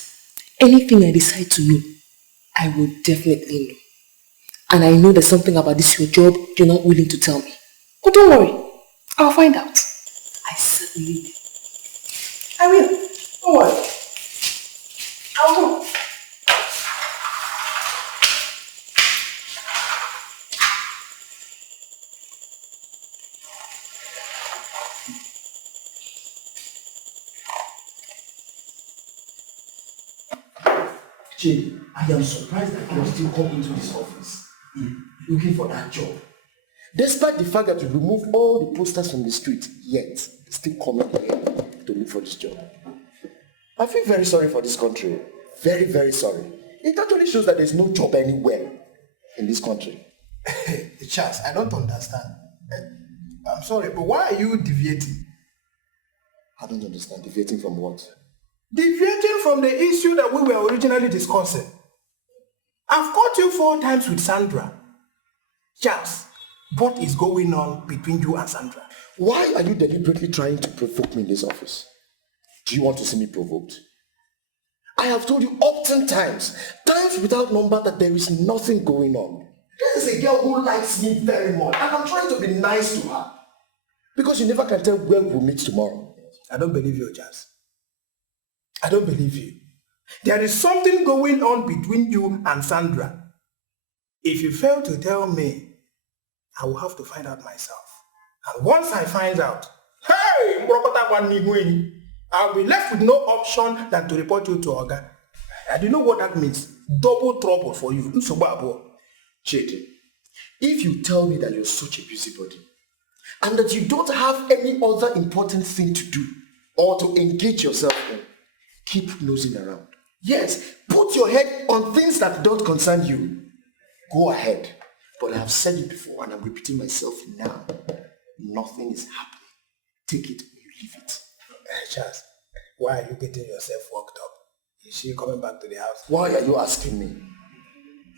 Anything I decide to know, I will definitely know. And I know there's something about this your job you're not willing to tell me. But don't worry. I'll find out. I certainly will. I will. Don't worry. I'll go. Jay, I am surprised that you are still coming into this office looking for that job. Despite the fact that you removed all the posters from the street, yet still coming here to look for this job. I feel very sorry for this country. Very, very sorry. It actually shows that there's no job anywhere in this country. Charles, I don't understand. I'm sorry, but why are you deviating? I don't understand. Deviating from what? Deviating from the issue that we were originally discussing. I've caught you 4 times with Sandra. Charles, what is going on between you and Sandra? Why are you deliberately trying to provoke me in this office? Do you want to see me provoked? I have told you often times without number, that there is nothing going on. This is a girl who likes me very much, and I'm trying to be nice to her. Because you never can tell where we'll meet tomorrow. I don't believe you, Charles. I don't believe you. There is something going on between you and Sandra. If you fail to tell me, I will have to find out myself. And once I find out, hey, I'll be left with no option than to report you to Oga. And you know what that means? Double trouble for you. Chidi, if you tell me that you're such a busybody, and that you don't have any other important thing to do, or to engage yourself in, keep nosing around. Yes, put your head on things that don't concern you. Go ahead. But I have said it before, and I'm repeating myself now. Nothing is happening. Take it or you leave it. Charles, why are you getting yourself worked up? Is she coming back to the house? Why are you asking me?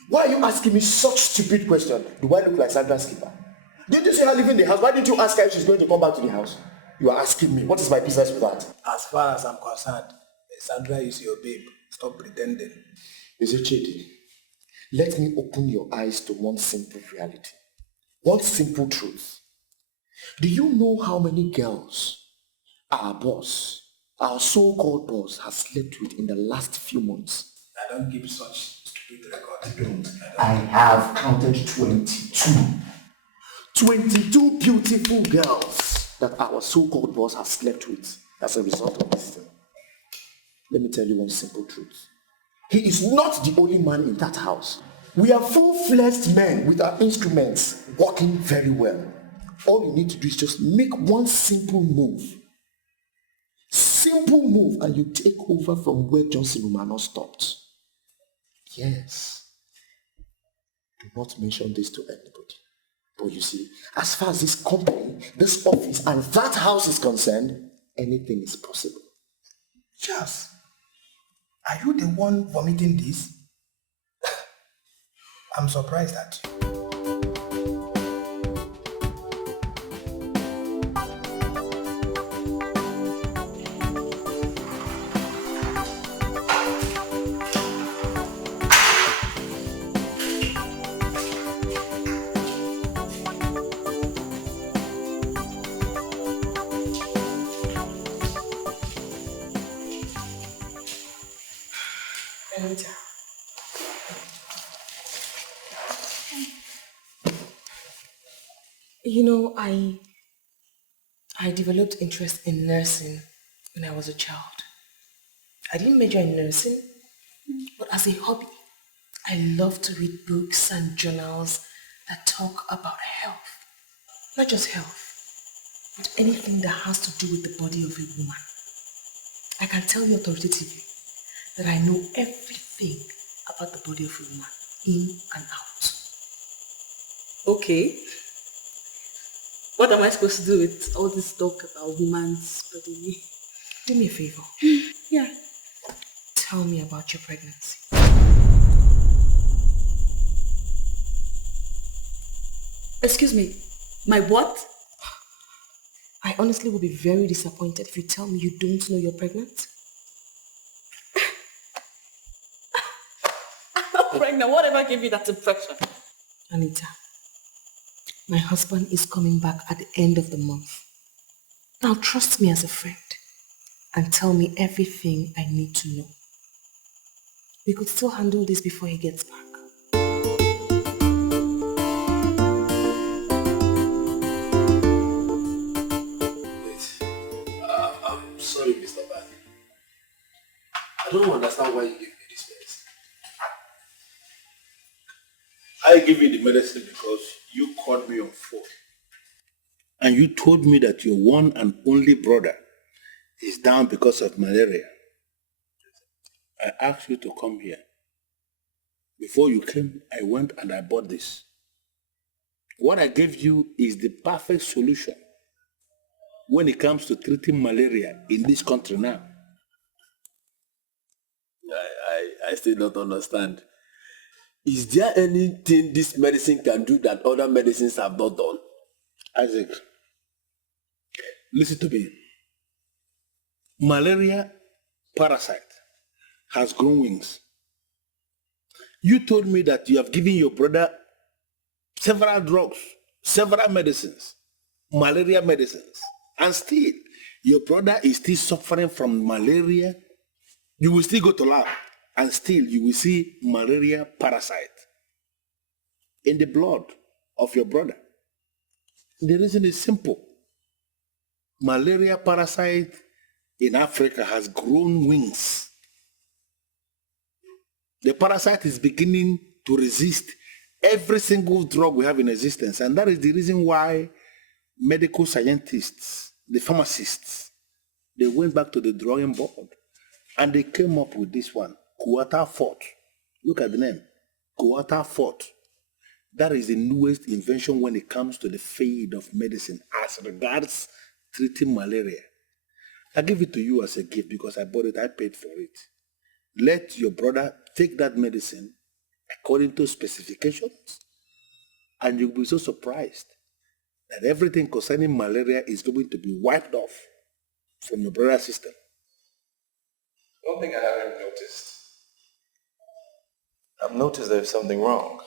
Why are you asking me such stupid question? Do I look like Sandra's keeper? Didn't you see her leaving the house? Why didn't you ask her if she's going to come back to the house? You are asking me. What is my business with that? As far as I'm concerned, Sandra is your babe. Stop pretending. Is it Chidi? Let me open your eyes to one simple reality. One simple truth. Do you know how many girls our boss, our so-called boss, has slept with in the last few months? I don't give such stupid records. I have counted 22. 22 beautiful girls that our so-called boss has slept with as a result of this thing. Let me tell you one simple truth. He is not the only man in that house. We are full-fledged men with our instruments working very well. All you need to do is just make one simple move. Simple move, and you take over from where Johnson Umano stopped. Yes. Do not mention this to anybody. But you see, as far as this company, this office, and that house is concerned, anything is possible. Charles, are you the one vomiting this? I'm surprised at you. You know, I developed interest in nursing when I was a child. I didn't major in nursing, but as a hobby, I love to read books and journals that talk about health. Not just health, but anything that has to do with the body of a woman. I can tell you authoritatively that I know everything about the body of a woman, in and out. Okay. What am I supposed to do with all this talk about woman's body? Do me a favor. Yeah. Tell me about your pregnancy. Excuse me, my what? I honestly will be very disappointed if you tell me you don't know you're pregnant. I'm not pregnant. Whatever gave you that impression? Anita, my husband is coming back at the end of the month. Now trust me as a friend and tell me everything I need to know. We could still handle this before he gets back. I'm sorry, Mr. Badi. I don't understand why you gave me this medicine. I gave you the medicine because you called me on phone. And you told me that your one and only brother is down because of malaria. I asked you to come here. Before you came, I went and I bought this. What I gave you is the perfect solution when it comes to treating malaria in this country now. I still don't understand. Is there anything this medicine can do that other medicines have not done? Isaac, listen to me. Malaria parasite has grown wings. You told me that you have given your brother several drugs, several medicines, malaria medicines, and still your brother is still suffering from malaria. You will still go to lab and still you will see malaria parasite in the blood of your brother. The reason is simple. Malaria parasite in Africa has grown wings. The parasite is beginning to resist every single drug we have in existence. And that is the reason why medical scientists, the pharmacists, they went back to the drawing board and they came up with this one, Quarter Fort. Look at the name, Quarter Fort. That is the newest invention when it comes to the field of medicine as regards treating malaria. I give it to you as a gift because I bought it, I paid for it. Let your brother take that medicine according to specifications, and you'll be so surprised that everything concerning malaria is going to be wiped off from your brother's system. One thing I haven't noticed. I've noticed there's something wrong.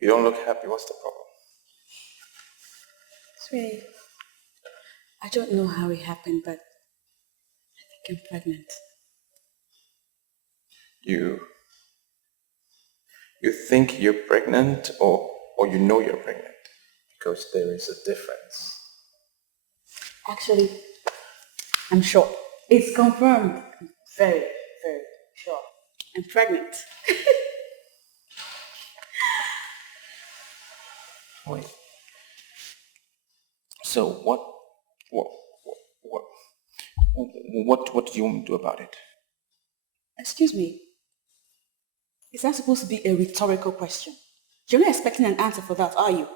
You don't look happy. What's the problem? Sweetie, I don't know how it happened, but I think I'm pregnant. You think you're pregnant or you know you're pregnant? Because there is a difference. Actually, I'm sure. It's confirmed. I'm very, very sure. I'm pregnant. Wait. So what do you want me to do about it? Excuse me. Is that supposed to be a rhetorical question? You're not expecting an answer for that, are you?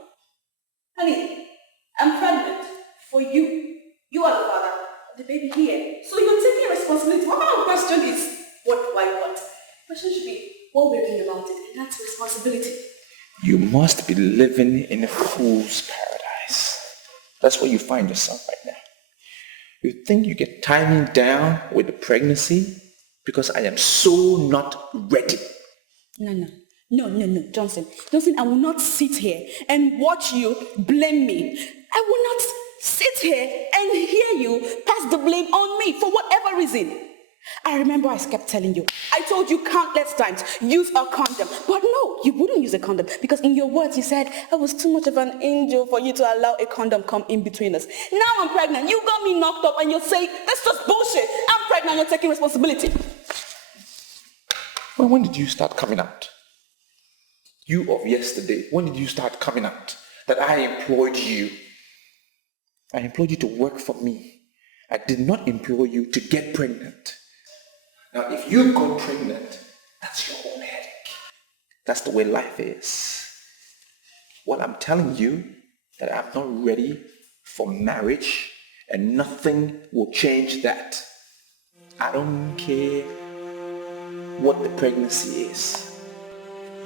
Honey, I'm pregnant for you. You are the father of the baby here. So you're taking responsibility. What kind of question is what, why, what? The question should be what we're doing about it, and that's responsibility. You must be living in a fool's paradise. That's where you find yourself right now. You think you get timing down with the pregnancy because I am so not ready. No, Johnson, I will not sit here and watch you blame me. I will not sit here and hear you pass the blame on me for whatever reason. I remember I kept telling you, I told you countless times, use a condom. But no, you wouldn't use a condom because in your words you said I was too much of an angel for you to allow a condom come in between us. Now I'm pregnant. You got me knocked up and you're saying, that's just bullshit. I'm pregnant, you're taking responsibility. Well, when did you start coming out? You of yesterday, when did you start coming out? That I employed you. I employed you to work for me. I did not employ you to get pregnant. Now, if you got pregnant, that's your own headache. That's the way life is. Well, I'm telling you that I'm not ready for marriage and nothing will change that. I don't care what the pregnancy is.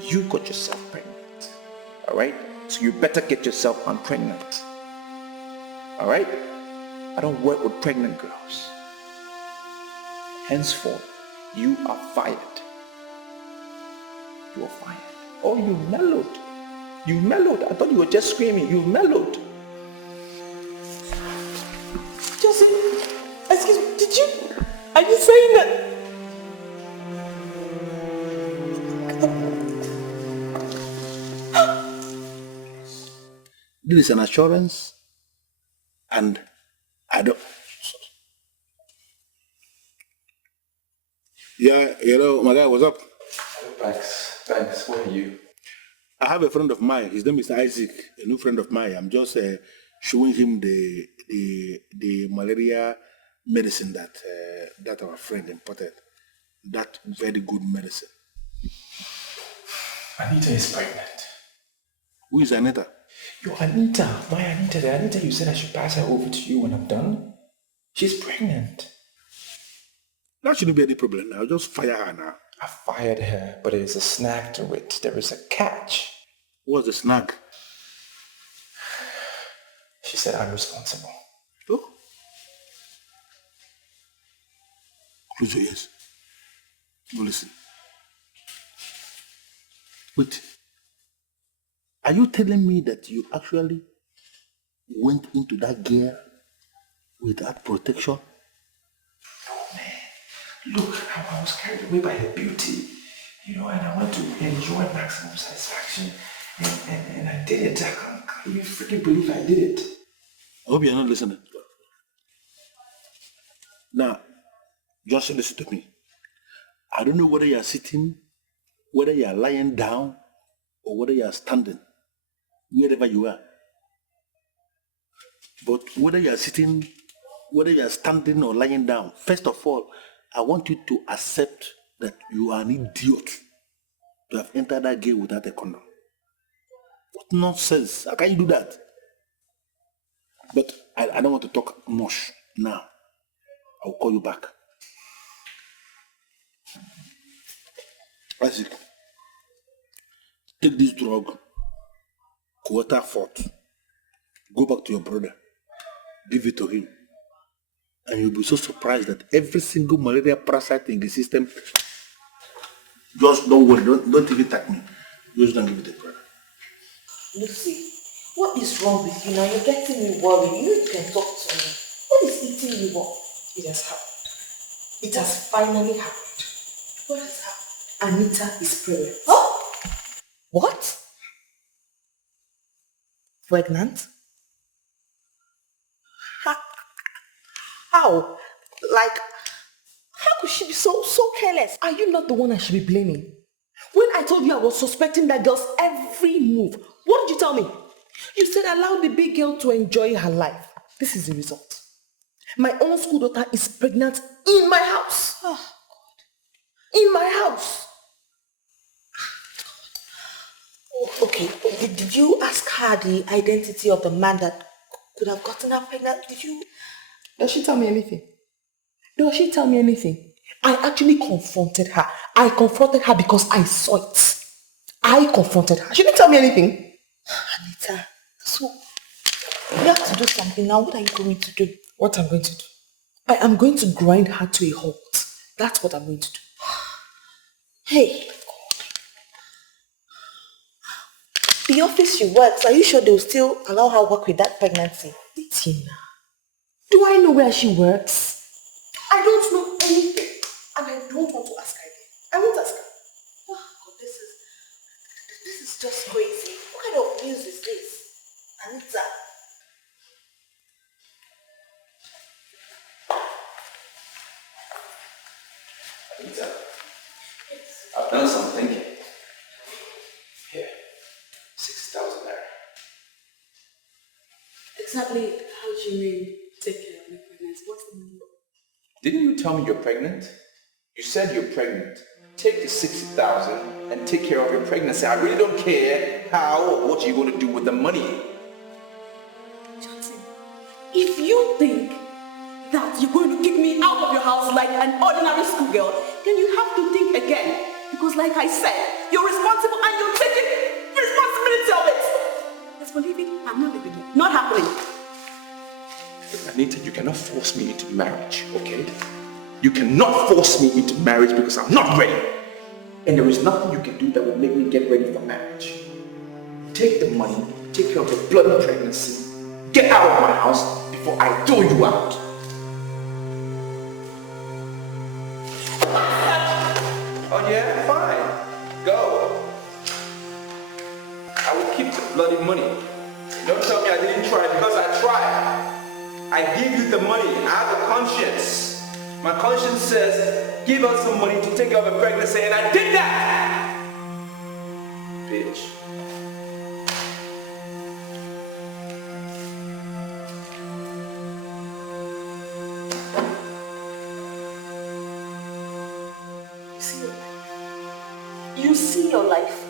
You got yourself pregnant. Alright? So you better get yourself unpregnant. Alright? I don't work with pregnant girls. Henceforth, you are fired. You are fired. Oh, you mellowed. You mellowed. I thought you were just screaming. You mellowed. Joseph, excuse me, are you saying that? This is an assurance, and I don't. Yeah, my guy, what's up? Thanks. Where are you? I have a friend of mine. His name is Isaac, a new friend of mine. I'm just showing him the malaria medicine that our friend imported. That very good medicine. Anita is pregnant. Who is Anita? Your Anita. My Anita. The Anita you said I should pass her over to you when I'm done. She's pregnant. That shouldn't be any problem now. Just fire her now. I fired her, but there is a snag to it. There is a catch. What's the snag? She said I'm responsible. Oh. Close your ears. Now listen. Wait. Are you telling me that you actually went into that girl without protection? No, man. Look, I was carried away by her beauty, and I wanted to enjoy maximum satisfaction, and I did it. I can't even freaking believe I did it. I hope you're not listening. Now, just listen to me. I don't know whether you're sitting, whether you're lying down, or whether you're standing, wherever you are. But whether you're sitting, whether you're standing or lying down, first of all, I want you to accept that you are an idiot to have entered that gate without a condom. What nonsense? How can you do that? But I don't want to talk much now. I'll call you back. Isaac, take this drug, quarter fort, go back to your brother, give it to him, and you'll be so surprised that every single malaria parasite in the system, just don't worry, don't even attack me. Just don't give it to brother. Lucy, what is wrong with you now? You're getting me worried. You can talk to me. What is eating you up? It has happened. It has finally happened. What has happened? Anita is pregnant. Huh? What? Pregnant? How? Like, how could she be so careless? Are you not the one I should be blaming? When I told you I was suspecting that girl's every move, what did you tell me? You said allow the big girl to enjoy her life. This is the result. My own school daughter is pregnant in my house. Oh, God. In my house. Oh, okay, did you ask her the identity of the man that could have gotten her pregnant? Did you? Does she tell me anything? Does she tell me anything? I actually confronted her. I confronted her because I saw it. I confronted her. She didn't tell me anything. Anita, so you have to do something now. What are you going to do? What I'm going to do? I am going to grind her to a halt. That's what I'm going to do. Hey. The office she works, are you sure they'll still allow her work with that pregnancy? Tina, do I know where she works? I don't know anything. And I don't want to ask her again. I won't ask her. Oh God, this is just crazy. What kind of news is this? Anita. Anita, I've done some thinking. Here, 6,000 naira. Exactly how do you mean take care of my pregnancy? What's the number? Didn't you tell me you're pregnant? You said you're pregnant. Take the 60,000 and take care of your pregnancy. I really don't care how or what you're going to do with the money. Johnson, if you think that you're going to kick me out of your house like an ordinary schoolgirl, then you have to think again. Because like I said, you're responsible and you're taking responsibility of it. Let's believe it, I'm not living it. Not happening. Anita, you cannot force me into marriage, okay? You cannot force me into marriage because I'm not ready. And there is nothing you can do that will make me get ready for marriage. Take the money, take care of your bloody pregnancy, get out of my house before I throw you out. Oh yeah? Fine. Go. I will keep the bloody money. Don't tell me I didn't try because I tried. I give you the money. I have a conscience. My conscience says, give us some money to take care of a pregnancy, and I did that! Bitch. You see your life.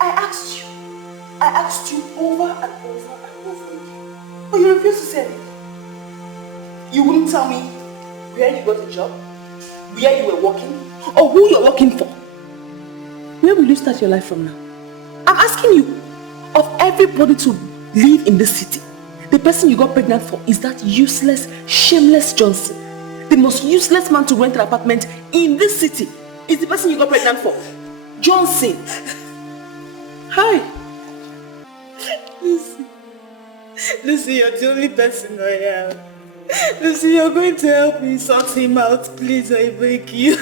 I asked you over and over and over again. But you refused to say anything. You wouldn't tell me where you got a job. where you were working or who you're working for? Where will you start your life from now? I'm asking you, of everybody to live in this city, the person you got pregnant for is that useless, shameless Johnson. The most useless man to rent an apartment in this city is the person you got pregnant for. Johnson. Hi. Lucy, you're the only person I have. Lucy, you're going to help me sort him out, please, I beg you.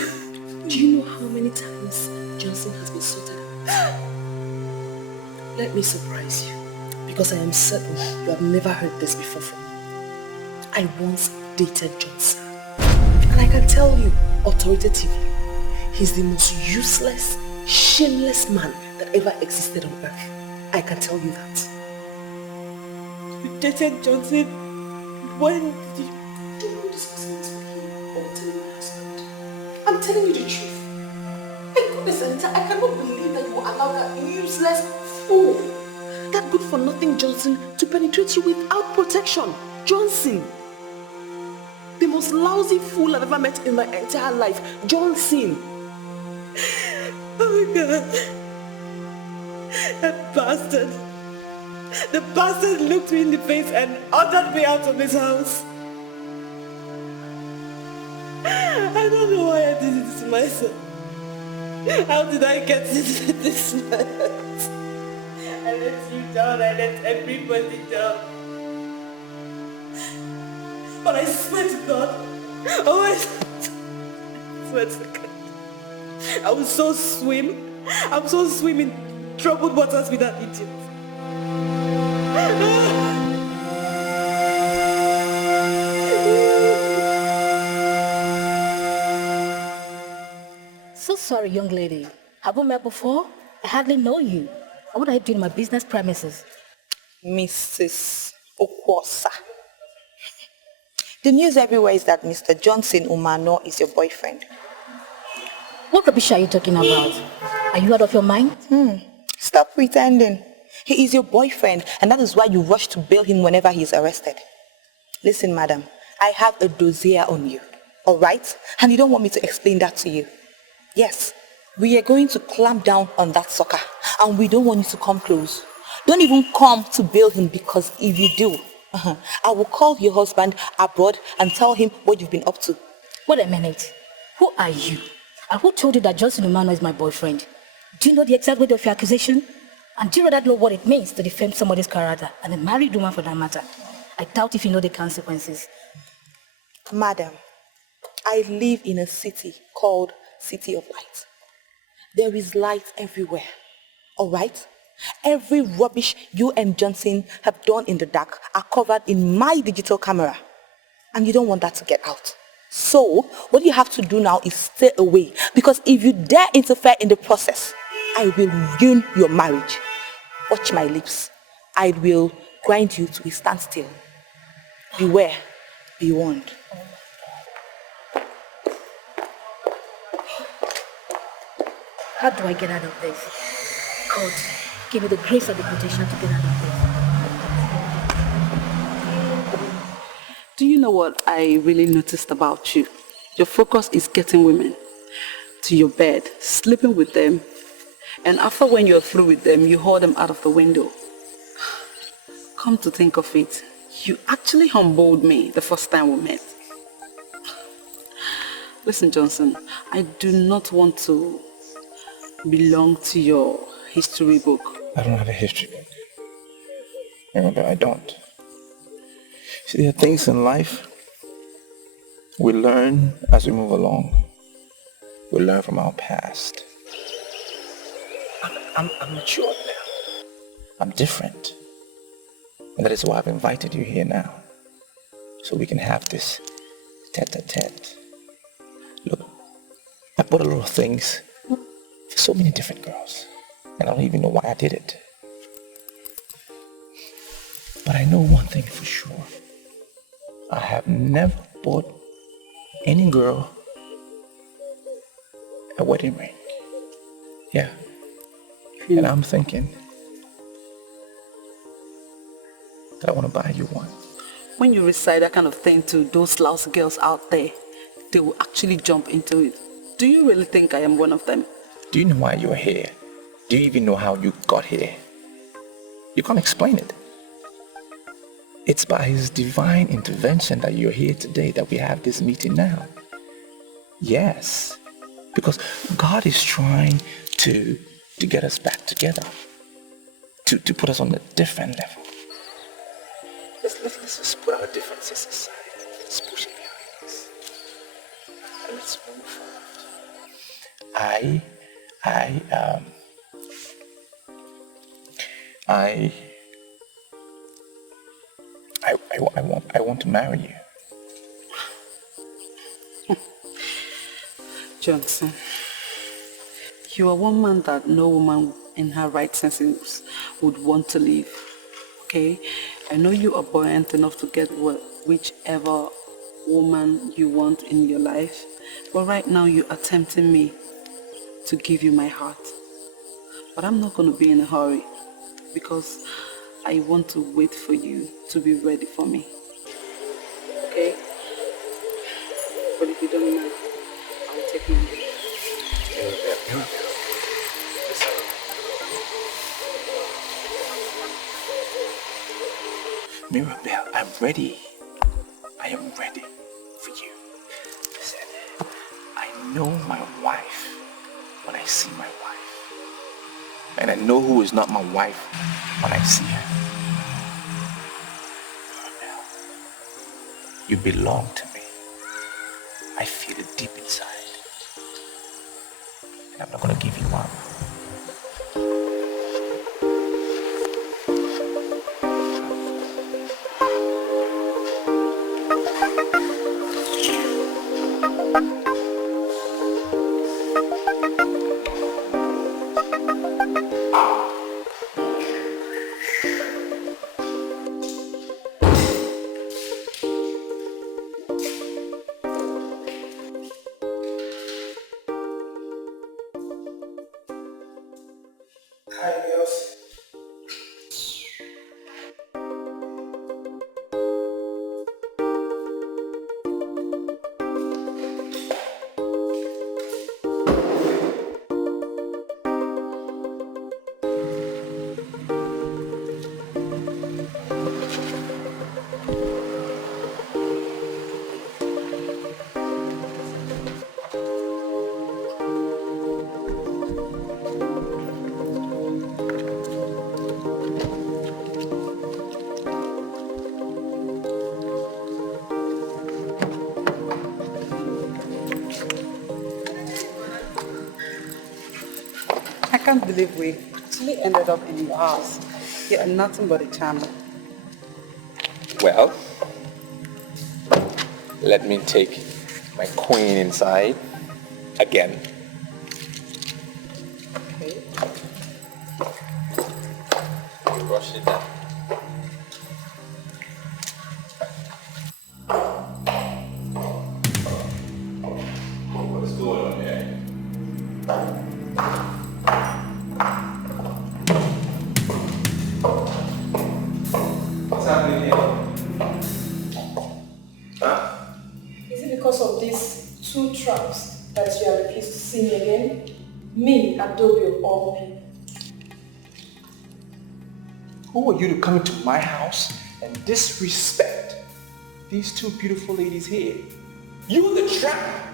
Do you know how many times Johnson has been sorted out? Let me surprise you, because I am certain you have never heard this before from me. I once dated Johnson, and I can tell you authoritatively, he's the most useless, shameless man that ever existed on earth. I can tell you that. You dated Johnson? When did you... Don't go discussing this with him or telling my husband. I'm telling you the truth. My goodness, Anita, I cannot believe that you will allow that useless fool, that good-for-nothing Johnson, to penetrate you without protection. Johnson. The most lousy fool I've ever met in my entire life. Johnson. Oh my God. That bastard. The bastard looked me in the face and ordered me out of his house. I don't know why I did it to myself. How did I get into this mess? I let you down, I let everybody down. But I swear to God, I swear to God, I will so swim in troubled waters with that idiot. So sorry, young lady. Have we met before? I hardly know you. What are you doing in my business premises? Mrs. Okwosa. The news everywhere is that Mr. Johnson Umano is your boyfriend. What rubbish are you talking about? Are you out of your mind? Stop pretending. He is your boyfriend, and that is why you rush to bail him whenever he is arrested. Listen, madam, I have a dossier on you, all right? And you don't want me to explain that to you. Yes, we are going to clamp down on that sucker, and we don't want you to come close. Don't even come to bail him, because if you do, I will call your husband abroad and tell him what you've been up to. Wait a minute. Who are you? And who told you that Johnson Umano is my boyfriend? Do you know the exact weight of your accusation? And do you rather know what it means to defame somebody's character, and a married woman for that matter? I doubt if you know the consequences. Madam, I live in a city called City of Light. There is light everywhere, all right? Every rubbish you and Johnson have done in the dark are covered in my digital camera. And you don't want that to get out. So, what you have to do now is stay away. Because if you dare interfere in the process, I will ruin your marriage. Watch my lips. I will grind you to a standstill. Beware. Be warned. How do I get out of this? God, give me the grace of the protection to get out of this. Do you know what I really noticed about you? Your focus is getting women to your bed, sleeping with them, and after when you're through with them, you haul them out of the window. Come to think of it, you actually humbled me the first time we met. Listen, Johnson, I do not want to belong to your history book. I don't have a history book. Remember, I don't. See, there are things in life we learn as we move along. We learn from our past. I'm mature now. I'm different. And that is why I've invited you here now. So we can have this tete-a-tete. Look, I bought a lot of things for so many different girls. And I don't even know why I did it. But I know one thing for sure. I have never bought any girl a wedding ring. Yeah. And I'm thinking that I want to buy you one. When you recite that kind of thing to those lousy girls out there, they will actually jump into it. Do you really think I am one of them? Do you know why you're here? Do you even know how you got here? You can't explain it. It's by His divine intervention that you're here today, that we have this meeting now. Yes, because God is trying to get us back together, to put us on a different level. Let's just put our differences aside. Let's push it behind us. And let's move forward. I want to marry you. Johnson, you are one man that no woman in her right senses would want to leave. Okay? I know you are buoyant enough to get whichever woman you want in your life, but right now you are tempting me to give you my heart. But I'm not going to be in a hurry because I want to wait for you to be ready for me. Okay? But if you don't mind, I'll take my leave. Mirabelle, I'm ready. I am ready for you. Listen, I know my wife when I see my wife. And I know who is not my wife when I see her. Mirabelle, you belong to me. I feel it deep inside. And I'm not going to give you up. I can't believe we actually ended up in your house. You are nothing but a charmer. Well, let me take my queen inside again. Okay. Brush it down. What's going on here? What's happening here? Huh? Is it because of these two traps that you are refused to see me again? Me, Adobe of all people. Who are you to come into my house and disrespect these two beautiful ladies here? You the trap!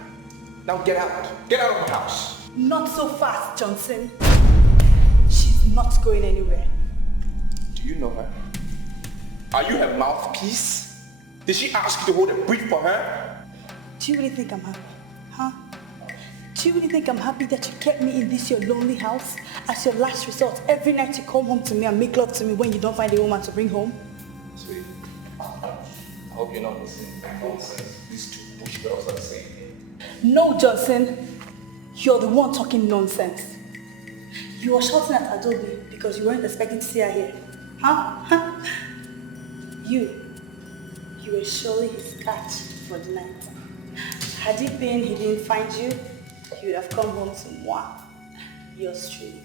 Now get out. Get out of my house. Not so fast, Johnson. She's not going anywhere. Do you know her? Are you her mouthpiece? Did she ask you to hold a brief for her? Do you really think I'm happy? Huh? Do you really think I'm happy that you kept me in this your lonely house as your last resort? Every night you come home to me and make love to me when you don't find a woman to bring home? Sweet. I hope you're not listening to nonsense these two bush girls are saying here. No, Johnson. You're the one talking nonsense. You were shouting at Adobe because you weren't expecting to see her here. Huh? You were surely his catch for the night. Had it been he didn't find you, he would have come home to moi, yours truly.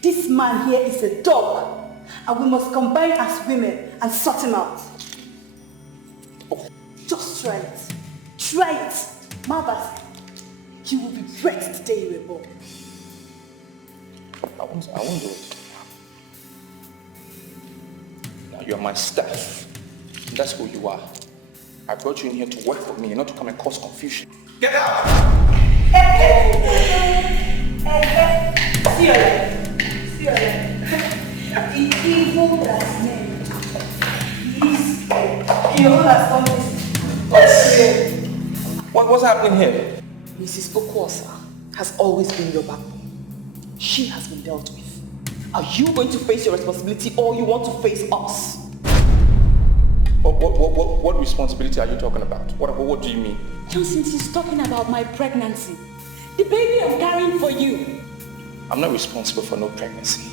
This man here is a dog, and we must combine as women and sort him out. Just try it. Try it. Marvas, you will regret the day you were born. I won't do it. Now you're my staff. And that's who you are. I brought you in here to work for me, not to come and cause confusion. Get out! See you later. The evil that's named is you has done this. What's happening here? Mrs. Okorie has always been your backbone. She has been dealt with. Are you going to face your responsibility or you want to face us? What responsibility are you talking about? What do you mean? Johnson, she's talking about my pregnancy. The baby I'm carrying for you. I'm not responsible for no pregnancy.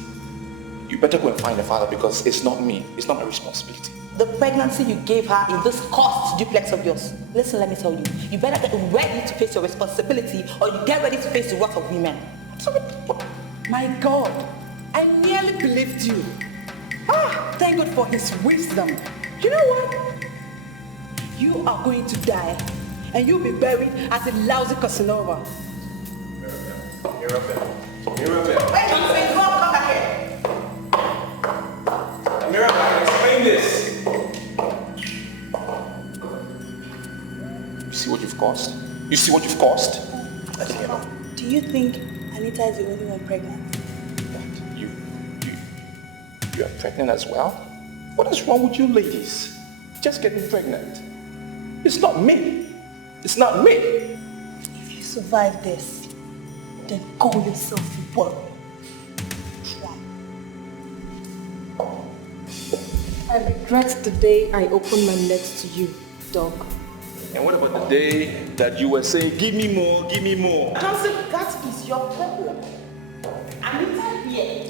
You better go and find the father because it's not me. It's not my responsibility. The pregnancy you gave her in this cursed duplex of yours. Listen, let me tell you. You better get ready to face your responsibility or you get ready to face the wrath of women. My God, I nearly believed you. Thank God for his wisdom. You know what? You are going to die and you'll be buried as a lousy Casanova. Mirabelle. Wait, Johnson, come back here. Mirabelle, explain this. You see what you've caused? You see what you've caused? Do you think Anita is the only one pregnant? You are pregnant as well? What is wrong with you ladies? Just getting pregnant. It's not me. It's not me. If you survive this, then call yourself a worm. I regret the day I opened my legs to you, dog. And what about the day that you were saying, give me more, give me more? Johnson, that is your problem. Anita here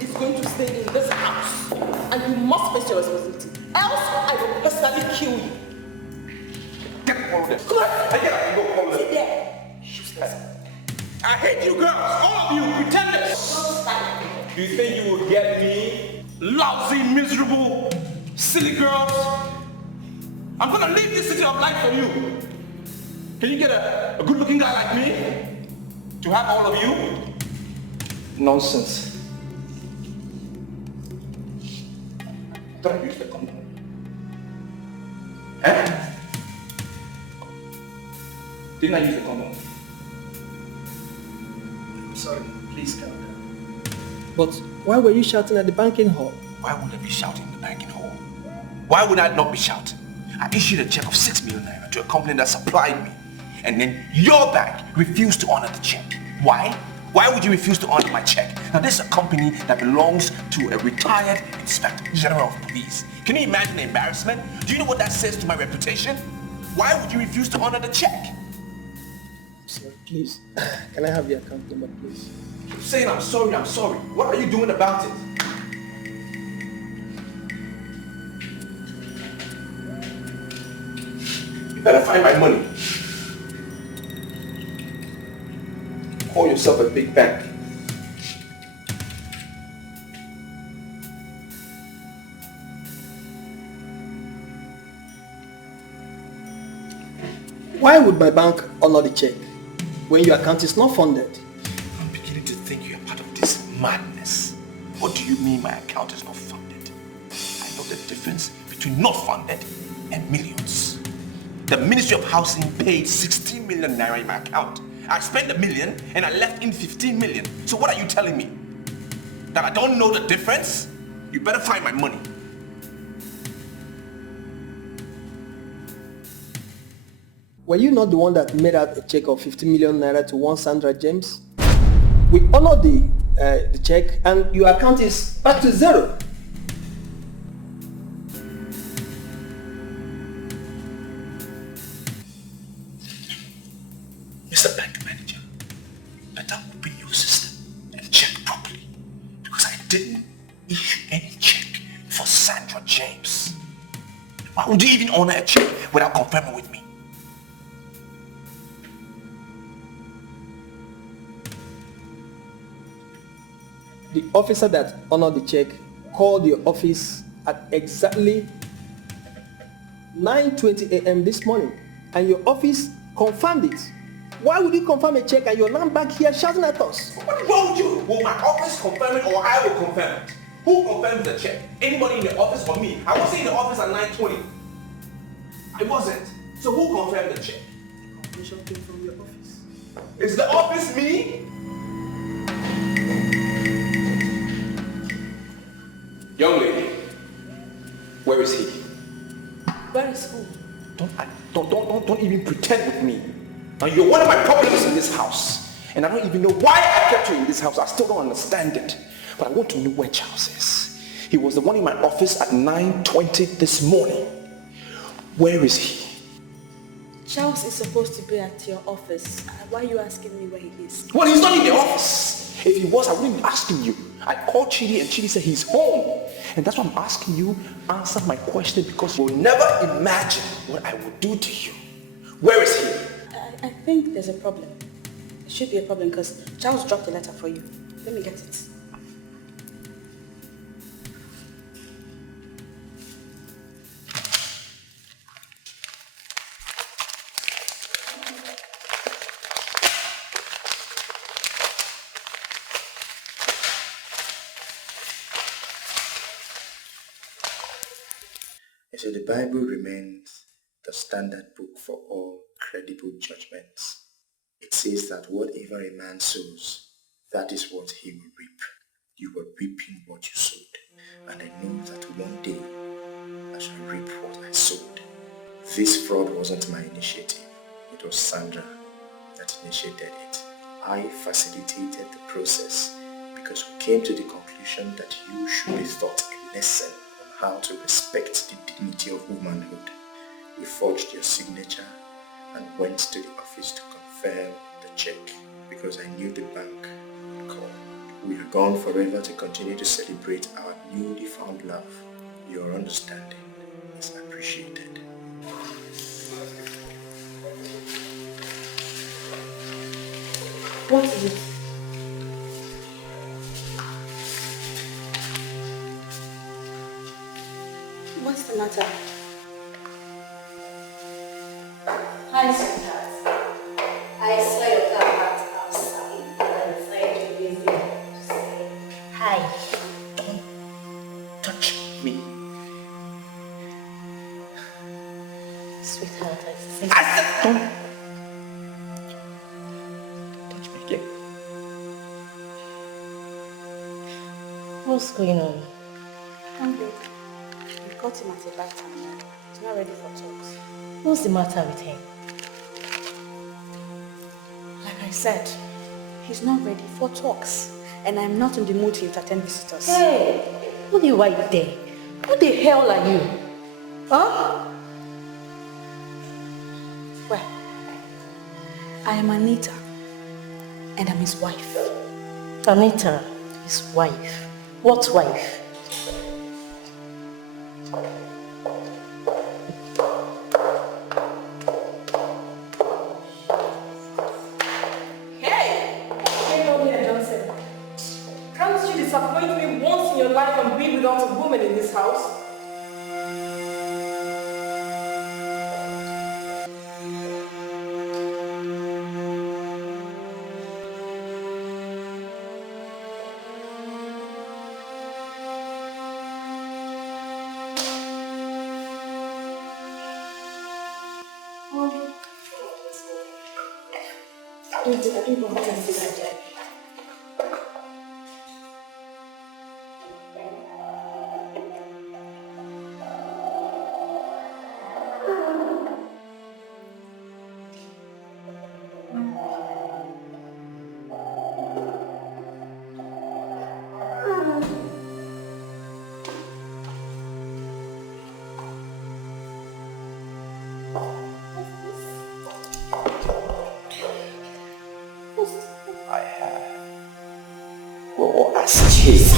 is going to stay in this house and you must face your responsibility. Else, I will personally kill you. Get all of them. Come on. I get up and go call them. Sit there. I hate you girls, all of you pretenders. Do you think you will get me? Lousy, miserable, silly girls. I'm gonna leave this city of life for you. Can you get a good-looking guy like me to have all of you? Nonsense. Did I use the condom? Didn't I use the condom? I'm sorry, please calm down. But why were you shouting at the banking hall? Why would I be shouting in the banking hall? Why would I not be shouting? I issued a check of 6 million naira to a company that supplied me. And then your bank refused to honor the check. Why? Why would you refuse to honor my check? Now this is a company that belongs to a retired Inspector General of Police. Can you imagine the embarrassment? Do you know what that says to my reputation? Why would you refuse to honor the check? Sir, please, can I have the account number, please? I'm saying I'm sorry. What are you doing about it? You better find my money. Call yourself a big bank. Why would my bank honor the check when your account is not funded? I'm beginning to think you're part of this madness. What do you mean my account is not funded? I know the difference between not funded and millions. The Ministry of Housing paid 16 million naira in my account. I spent $1 million and I left in 15 million. So what are you telling me? That I don't know the difference? You better find my money. Were you not the one that made out a check of 50 million naira to one Sandra James? We honored the check and your account is back to zero. Mr. Bank Manager, better open your system and check properly because I didn't issue any check for Sandra James. Why would you even honor a check without confirming with me? The officer that honored the check called your office at exactly 9:20 a.m. this morning and your office Confirmed it. Why would you confirm a check and you're now back here shouting at us? What is wrong with you? Will my office confirm it or I will confirm it? Who confirms the check? Anybody in the office or me? I wasn't in the office at 9:20. I wasn't. So who confirmed the check? Confirmation came from your office. Is the office me? Young lady, where is he? Where is who? Don't even pretend with me. Now you're one of my problems in this house. And I don't even know why I kept you in this house. I still don't understand it. But I want to know where Charles is. He was the one in my office at 9:20 this morning. Where is he? Charles is supposed to be at your office. Why are you asking me where he is? Well, he's not in the office. If he was, I wouldn't be asking you. I called Chidi and Chidi said he's home. And that's why I'm asking you, answer my question because you'll never imagine what I will do to you. Where is he? I think there's a problem. There should be a problem because Charles dropped a letter for you. Let me get it. So the Bible remains the standard book for all credible judgments. It says that whatever a man sows, that is what he will reap. You were reaping what you sowed. And I know that one day I shall reap what I sowed. This fraud wasn't my initiative. It was Sandra that initiated it. I facilitated the process because we came to the conclusion that you should be taught a lesson how to respect the dignity of womanhood. We forged your signature and went to the office to confirm the check because I knew the bank would call. We are gone forever to continue to celebrate our newly found love. Your understanding is appreciated. What is it? What's the matter? Hi, sweetheart. I saw your car parked outside and I decided to visit to say hi. Don't touch me. Sweetheart, I said don't touch me again. What's going on? I'm good. We caught him at a bad time. He's not ready for talks. What's the matter with him? Like I said, he's not ready for talks. And I'm not in the mood to entertain visitors. Hey, what do you write there? Who the hell are you? Huh? Well, I am Anita. And I'm his wife. Anita, his wife. What wife? Disappoint me once in your life and be without a woman in this house? I don't know what I said.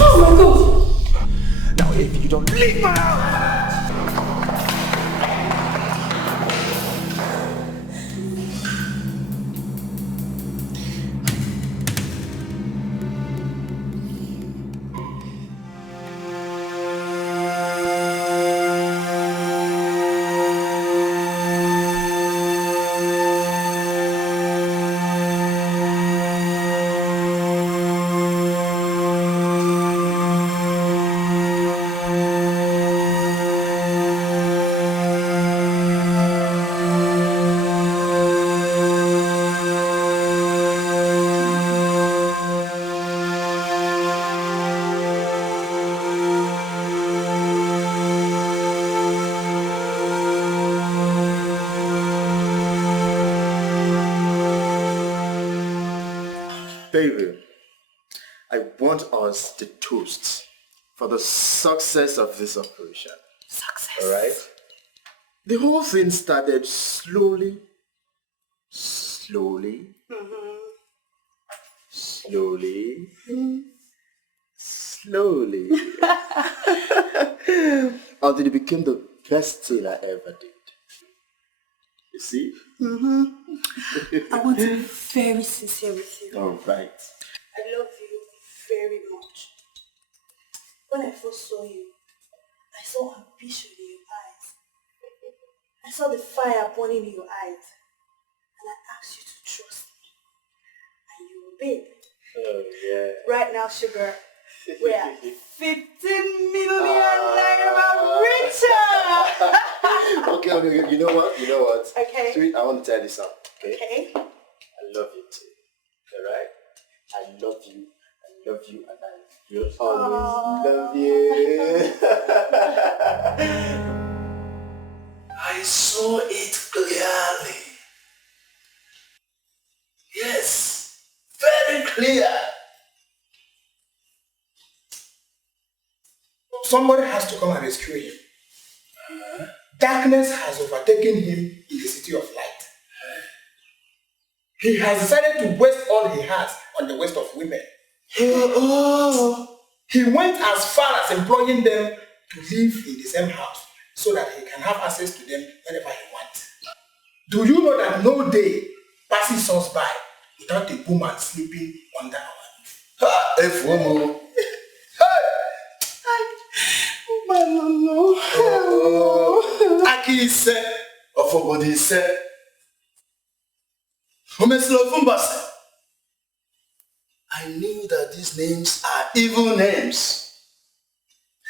Oh my God! Now if you don't leave my house! Baby, I want us to toast for the success of this operation. Success. Alright? The whole thing started slowly, slowly, until it became the best thing I ever did. You see? I want to be very sincere with you. Alright. I love you very much. When I first saw you, I saw ambition in your eyes. I saw the fire burning in your eyes. And I asked you to trust me. And you obeyed. Oh, yeah. Right now, sugar, we are 15 million naira richer. Okay, you know what? Okay. Sweet, I want to tell you something, okay? Okay. I love you too, alright? I love you, and I will always love you. I saw it clearly. Yes, very clear. Somebody has to come and rescue him. Darkness has overtaken him in the city of light. He has decided to waste all he has on the waste of women. He went as far as employing them to live in the same house so that he can have access to them whenever he wants. Do you know that no day passes us by without a woman sleeping under our roof? Aki ise, ofobodi ise. Omeslofumba. I knew that these names are evil names.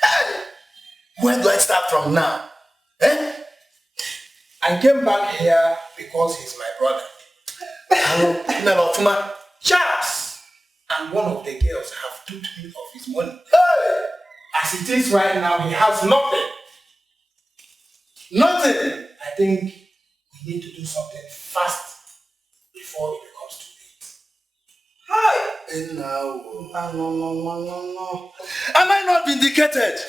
Hey! Where do I start from now? Eh? I came back here because he's my brother. Charles and one of the girls have took him of his money. Hey! As it is right now, he has nothing. Nothing! I think we need to do something fast before it becomes too late. Hi! No. Am I not vindicated?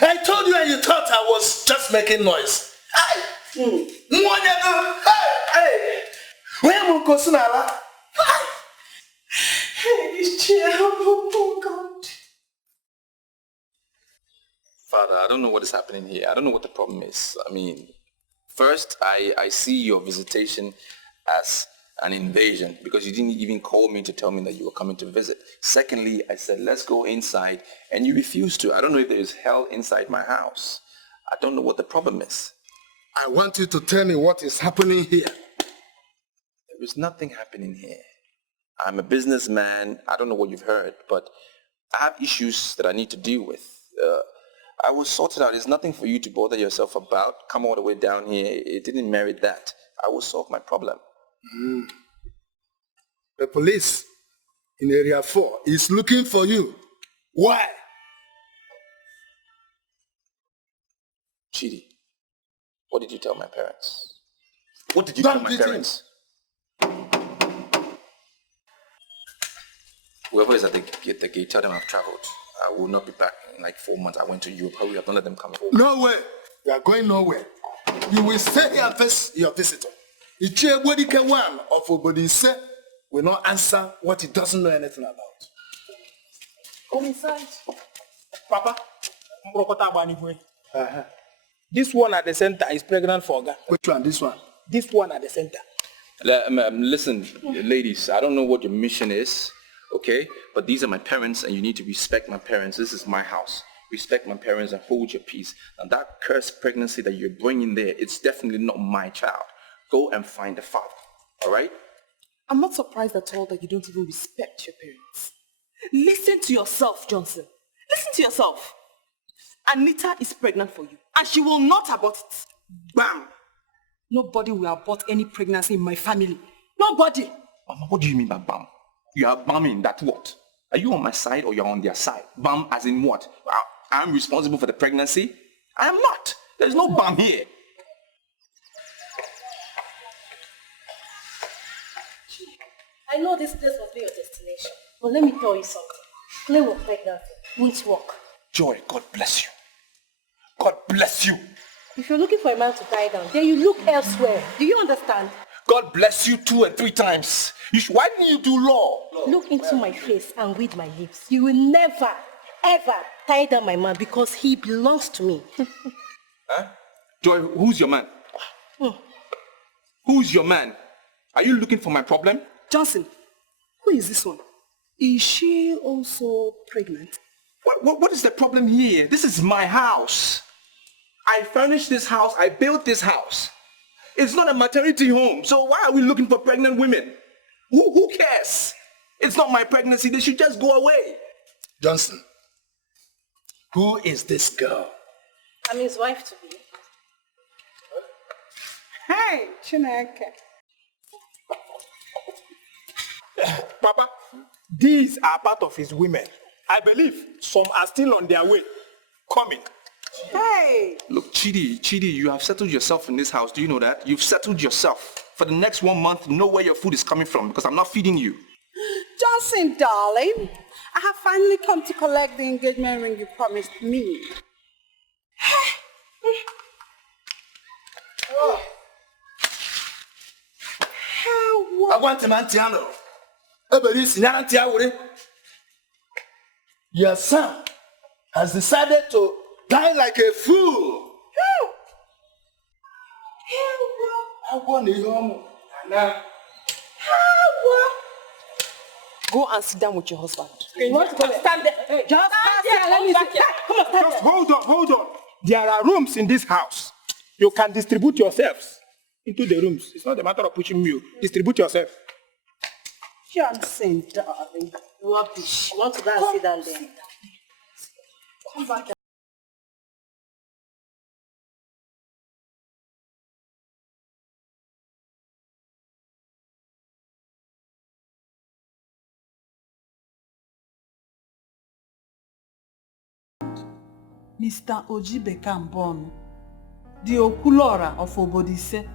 I told you and you thought I was just making noise. Hey! Where am I? Hey, this chair, oh God. Father, I don't know what is happening here. I don't know what the problem is. I mean, first, I see your visitation as an invasion because you didn't even call me to tell me that you were coming to visit. Secondly, I said, let's go inside, and you refused to. I don't know if there is hell inside my house. I don't know what the problem is. I want you to tell me what is happening here. There is nothing happening here. I'm a businessman. I don't know what you've heard, but I have issues that I need to deal with. I will sort it out. There's nothing for you to bother yourself about. Come all the way down here. It didn't merit that. I will solve my problem. The police in Area 4 is looking for you. Why? Chidi, what did you tell my parents? What did you tell my parents? Whoever is at the gate, tell them I've traveled. I will not be back in like 4 months. I went to Europe. Hurry up, don't let them come home. No way. You are going nowhere. You will stay here and face your visitor. Ichie one of Obodise will not answer what he doesn't know anything about. Come inside. Papa, this one at the center is pregnant for Oga. Which one? This one? This one at the center. Listen, ladies, I don't know what your mission is, okay? But these are my parents and you need to respect my parents. This is my house. Respect my parents and hold your peace. And that cursed pregnancy that you're bringing there, it's definitely not my child. Go and find the father, all right? I'm not surprised at all that you don't even respect your parents. Listen to yourself, Johnson. Listen to yourself. Anita is pregnant for you, and she will not abort it. Bam! Nobody will abort any pregnancy in my family. Nobody! Mama, what do you mean by bam? You are bamming that what? Are you on my side or you're on their side? Bam as in what? I'm responsible for the pregnancy? I am not. There's no bam here. I know this place must be your destination. But let me tell you something. Clay was pregnant. Won't work. Joy, God bless you. God bless you. If you're looking for a man to tie down, then you look elsewhere. Do you understand? God bless you 2 and 3 times. Why didn't you do law? Look into my face and read my lips. You will never, ever tie down my man because he belongs to me. Huh? Joy, who's your man? Who's your man? Are you looking for my problem? Johnson, who is this one? Is she also pregnant? What is the problem here? This is my house. I furnished this house. I built this house. It's not a maternity home. So why are we looking for pregnant women? Who cares? It's not my pregnancy. They should just go away. Johnson, who is this girl? I'm his wife to be. Hey, Chineke. Papa, these are part of his women. I believe some are still on their way, coming. Hey! Look, Chidi, you have settled yourself in this house. Do you know that? You've settled yourself. For the next 1 month, know where your food is coming from because I'm not feeding you. Johnson, darling, I have finally come to collect the engagement ring you promised me. I want a man to your son has decided to die like a fool. Go and sit down with your husband. You want to go stand there? Hey, just stand there. Let me see. Come on, stand Just hold on. There are rooms in this house. You can distribute yourselves into the rooms. It's not a matter of pushing you. Distribute yourself. Johnson, darling. Rubbish. You want to go and sit down there? Come back. Mr. Ojibekambon, the Okulora of Obodise.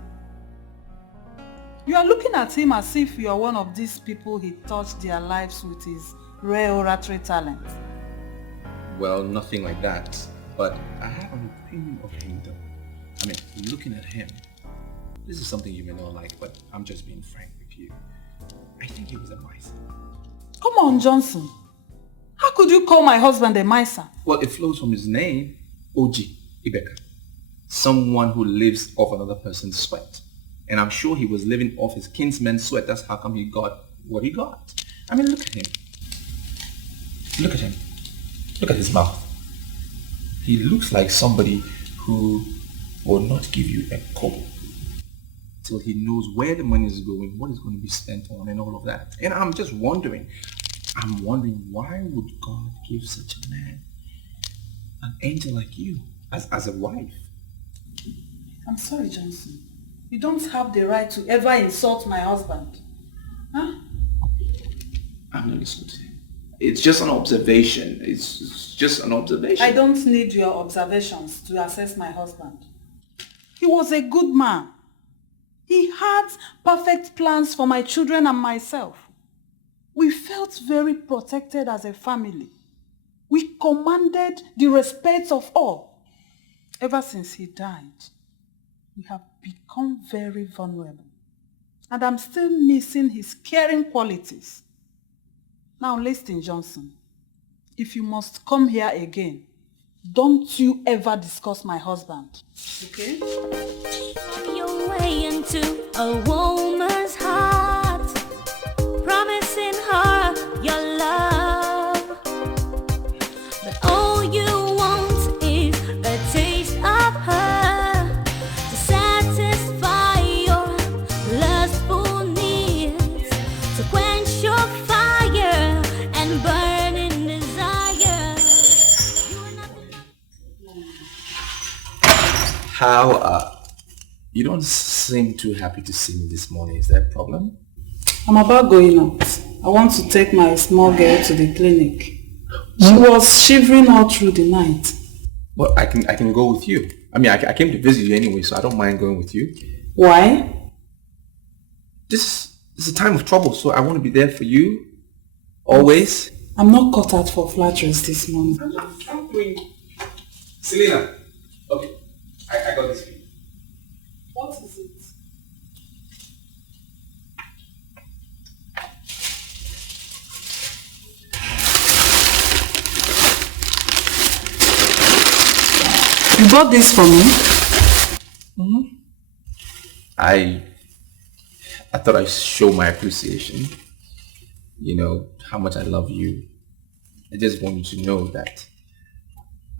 You are looking at him as if you are one of these people he touched their lives with his rare oratory talent. Well, nothing like that. But I have an opinion of him though. I mean, looking at him, this is something you may not like, but I'm just being frank with you. I think he was a miser. Come on, Johnson. How could you call my husband a miser? Well, it flows from his name, Oji Ibeka. Someone who lives off another person's sweat. And I'm sure he was living off his kinsman's sweat. That's how come he got what he got. I mean, look at him. Look at him. Look at his mouth. He looks like somebody who will not give you a kobo till he knows where the money is going, what is going to be spent on, and all of that. And I'm just wondering, why would God give such a man, an angel like you, as a wife? I'm sorry, Johnson. You don't have the right to ever insult my husband. Huh? I'm not insulting him. It's just an observation. It's just an observation. I don't need your observations to assess my husband. He was a good man. He had perfect plans for my children and myself. We felt very protected as a family. We commanded the respect of all. Ever since he died, we have become very vulnerable. And I'm still missing his caring qualities. Now listen, Johnson. If you must come here again, don't you ever discuss my husband. Okay? On your way into a woman's heart, promising her your love, but all you want is a taste of her to satisfy your lustful needs, to quench your fire and burning desire. How, you don't seem too happy to see me this morning. Is there a problem? I'm about going out. I want to take my small girl to the clinic. She was shivering all through the night. Well, I can go with you. I mean, I came to visit you anyway, so I don't mind going with you. Why? This It's a time of trouble, so I want to be there for you. Always. I'm not cut out for flatteries this morning. I'm doing... Selena. Okay. I got this for you. What is it? You bought this for me? Mm-hmm. I thought I'd show my appreciation. You know, how much I love you. I just want you to know that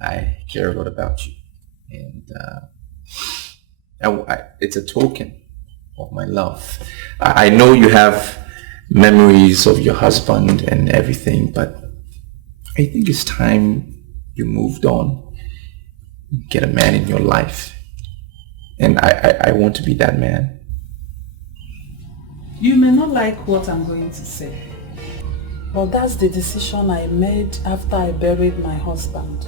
I care a lot about you. And it's a token of my love. I know you have memories of your husband and everything, but I think it's time you moved on. Get a man in your life. And I want to be that man. You may not like what I'm going to say, but that's the decision I made after I buried my husband.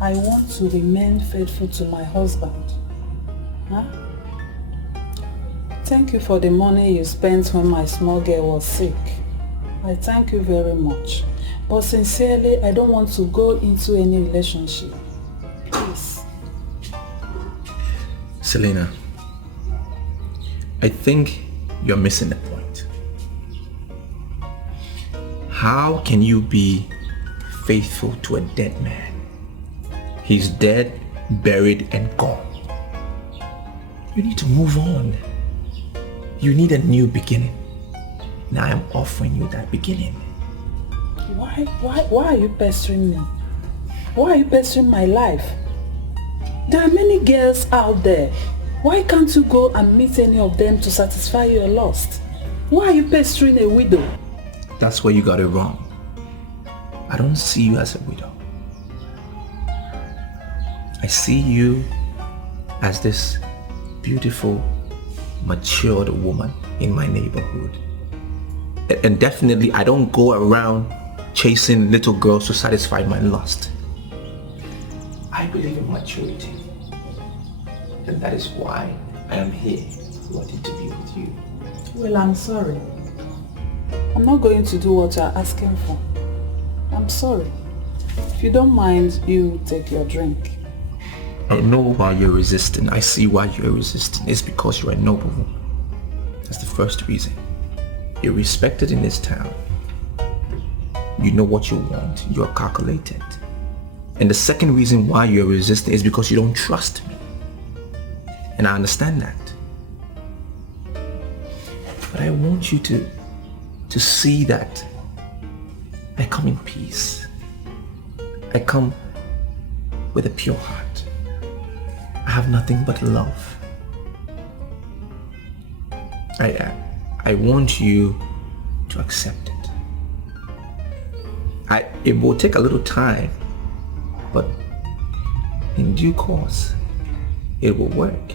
I want to remain faithful to my husband. Huh? Thank you for the money you spent when my small girl was sick. I thank you very much. But sincerely, I don't want to go into any relationship. Please. Selena, I think you're missing the point. How can you be faithful to a dead man? He's dead, buried, and gone. You need to move on. You need a new beginning. Now I'm offering you that beginning. Why are you pestering me? Why are you pestering my life? There are many girls out there. Why can't you go and meet any of them to satisfy your lust? Why are you pestering a widow? That's where you got it wrong. I don't see you as a widow. I see you as this beautiful, matured woman in my neighborhood. And definitely I don't go around chasing little girls to satisfy my lust. I believe in maturity. And that is why I am here, wanting to be with you. Well, I'm sorry. I'm not going to do what you're asking for. I'm sorry. If you don't mind, you take your drink. I know why you're resisting. I see why you're resisting. It's because you're a noble woman. That's the first reason. You're respected in this town. You know what you want. You're calculated. And the second reason why you're resisting is because you don't trust me. And I understand that. But I want you to see that I come in peace. I come with a pure heart. I have nothing but love. I want you to accept it. It will take a little time, but in due course, it will work.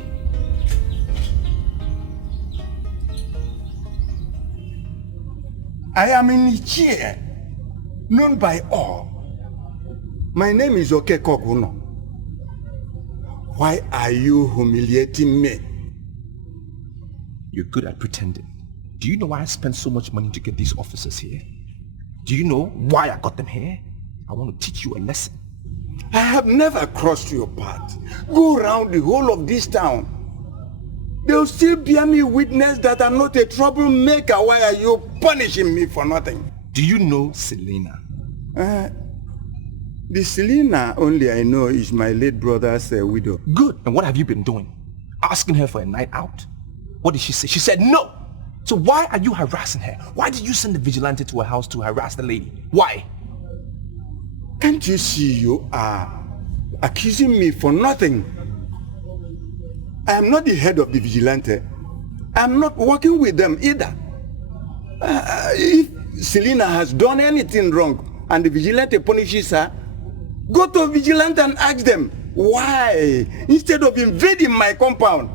I am in Ichie, known by all. My name is Okorie. Why are you humiliating me? You're good at pretending. Do you know why I spent so much money to get these officers here? Do you know why I got them here? I want to teach you a lesson. I have never crossed your path. Go around the whole of this town. They'll still bear me witness that I'm not a troublemaker. Why are you punishing me for nothing? Do you know Selena? The Selena only I know is my late brother's widow. Good. And what have you been doing? Asking her for a night out? What did she say? She said no. So why are you harassing her? Why did you send the vigilante to her house to harass the lady? Why? Can't you see you are accusing me for nothing? I am not the head of the vigilante. I am not working with them either. If Selena has done anything wrong and the vigilante punishes her, go to vigilante and ask them why, instead of invading my compound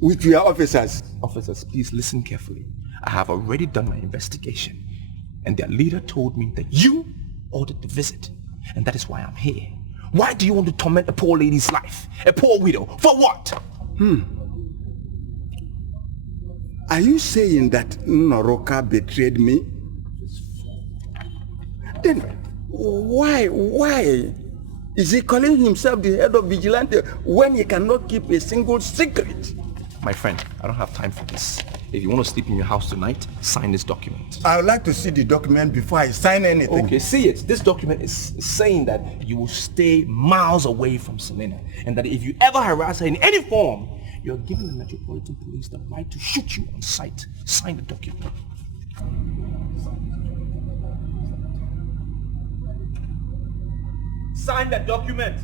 with your officers. Officers, please listen carefully. I have already done my investigation, and their leader told me that you ordered the visit, and that is why I'm here. Why do you want to torment a poor lady's life? A poor widow? For what? Are you saying that Noroka betrayed me? Then why is he calling himself the head of vigilante when he cannot keep a single secret? My friend, I don't have time for this. If you want to sleep in your house tonight, sign this document. I would like to see the document before I sign anything. Okay, see it. This document is saying that you will stay miles away from Selena, and that if you ever harass her in any form, you're giving the Metropolitan Police the right to shoot you on sight. Sign the document. Sign that document.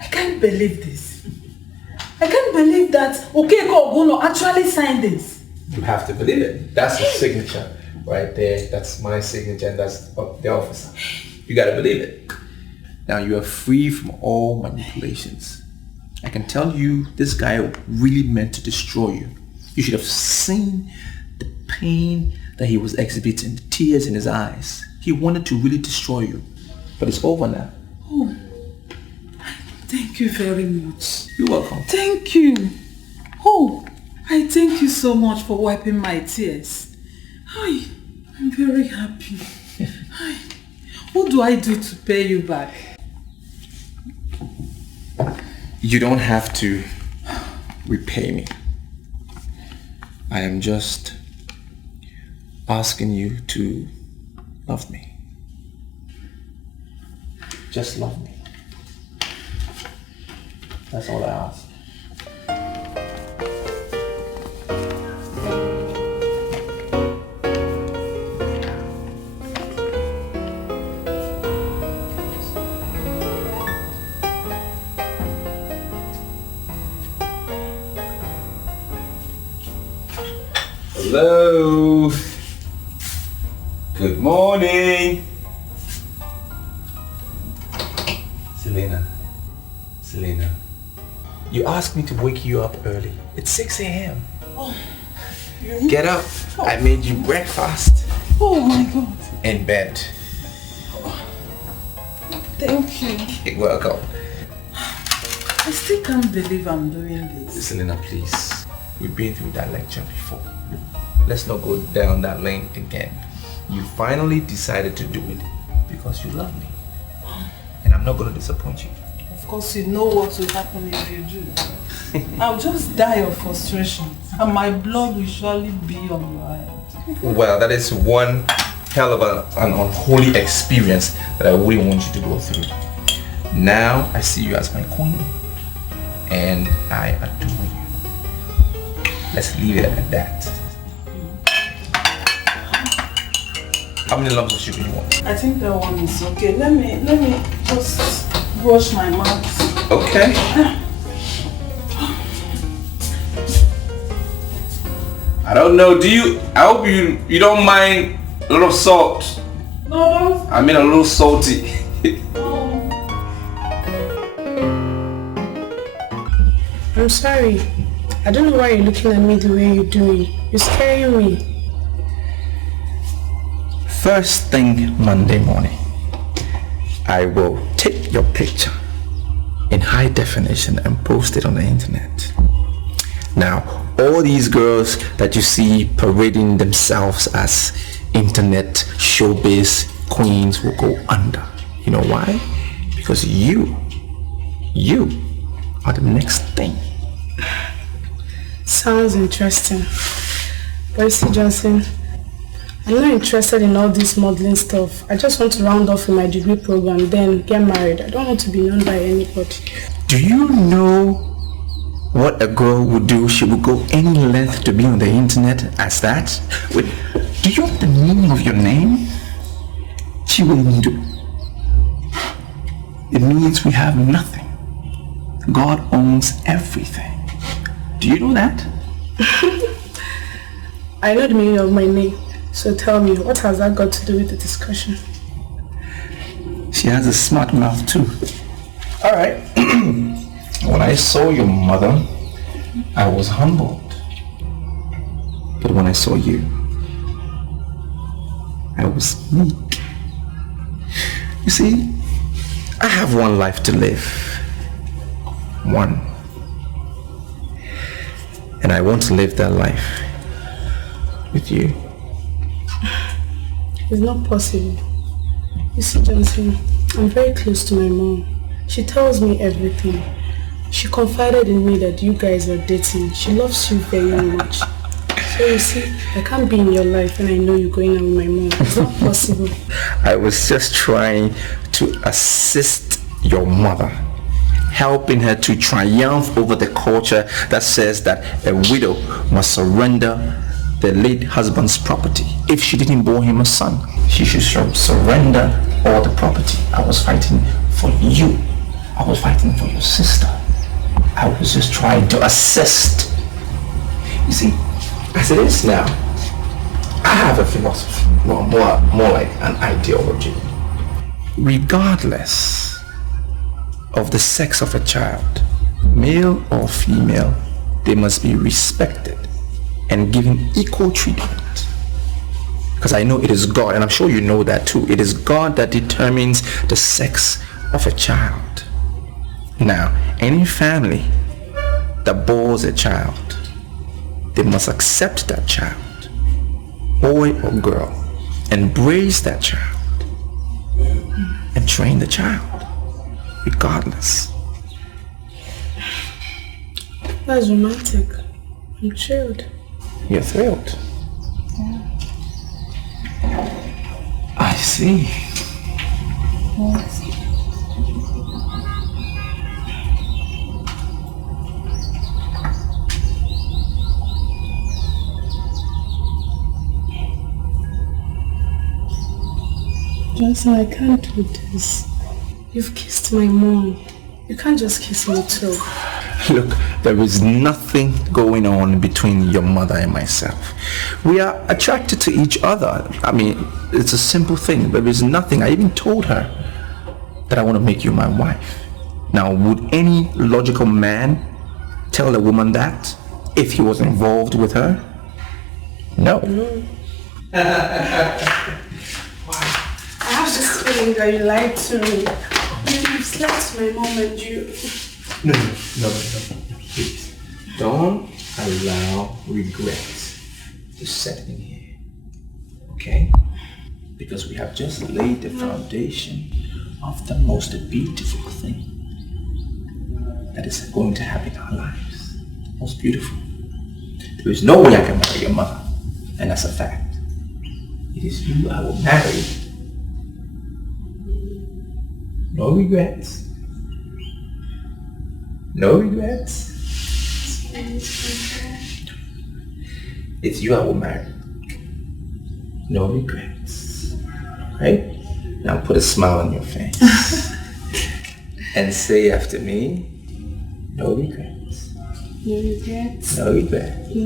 I can't believe this. I can't believe that Okeko Oguno actually signed this. You have to believe it. That's his signature right there. That's my signature, and that's the officer. You gotta believe it. Now you are free from all manipulations. I can tell you, this guy really meant to destroy you. You should have seen the pain that he was exhibiting, the tears in his eyes. He wanted to really destroy you, but it's over now. Oh, thank you very much. You're welcome. Thank you. Oh, I thank you so much for wiping my tears. Hi, I'm very happy. Hi, what do I do to pay you back? You don't have to repay me. I am just asking you to love me. Just love me. That's all I ask. Hello. Good morning. Selena. You asked me to wake you up early. It's 6 a.m. Oh, Get up. I made you breakfast. Oh my God. In bed. Thank you. You're welcome. I still can't believe I'm doing this. Selena, please. We've been through that lecture before. Let's not go down that lane again. You finally decided to do it because you love me. And I'm not going to disappoint you. Of course, you know what will happen if you do. I'll just die of frustration and my blood will surely be on your head. Well, that is one hell of an unholy experience that I wouldn't want you to go through. Now I see you as my queen and I adore you. Let's leave it at that. How many lumps of sugar do you want? I think that one is okay. Let me just brush my mouth. Okay. I don't know, I hope you don't mind a little salt. No, don't. I mean a little salty. I'm sorry. I don't know why you're looking at me the way you're doing. You're scaring me. First thing Monday morning, I will take your picture in high definition and post it on the internet. Now, all these girls that you see parading themselves as internet showbiz queens will go under. You know why? Because you are the next thing. Sounds interesting. Percy Johnson, I'm not interested in all this modeling stuff. I just want to round off with my degree program, then get married. I don't want to be known by anybody. Do you know what a girl would do? She would go any length to be on the internet as that? Wait, do you know the meaning of your name? Chiwendu. It means we have nothing. God owns everything. Do you know that? I know the meaning of my name. So tell me, what has that got to do with the discussion? She has a smart mouth too. Alright. When I saw your mother, I was humbled. But when I saw you, I was meek. You see, I have one life to live. One. And I want to live that life with you. It's not possible. You see, Johnson, I'm very close to my mom. She tells me everything. She confided in me that you guys are dating. She loves you very much. So you see, I can't be in your life and I know you're going out with my mom. It's not possible. I was just trying to assist your mother, helping her to triumph over the culture that says that a widow must surrender the late husband's property. If she didn't bear him a son, she should surrender all the property. I was fighting for you. I was fighting for your sister. I was just trying to assist. You see, as it is now, I have a philosophy, well, more like an ideology. Regardless of the sex of a child, male or female, they must be respected and given equal treatment. Because I know it is God, and I'm sure you know that too. It is God that determines the sex of a child. Now, any family that bores a child, they must accept that child, boy or girl, embrace that child, and train the child, regardless. That's romantic. I'm thrilled. You're thrilled? Yeah. I see. Yes. Johnson, I can't do this. You've kissed my mom. You can't just kiss me too. Look, there is nothing going on between your mother and myself. We are attracted to each other. I mean, it's a simple thing. There is nothing. I even told her that I want to make you my wife. Now, would any logical man tell a woman that if he was involved with her? No. I have this feeling that you lied to me. You slept with my mom and you... No, please. Don't allow regret to set in here, okay? Because we have just laid the foundation of the most beautiful thing that is going to happen in our lives. Most beautiful. There is no way I can marry your mother, and that's a fact. It is you I will marry. No regrets. No regrets. It's you I will marry. No regrets. Right? Now put a smile on your face. And say after me, no regrets. No regrets. No regrets.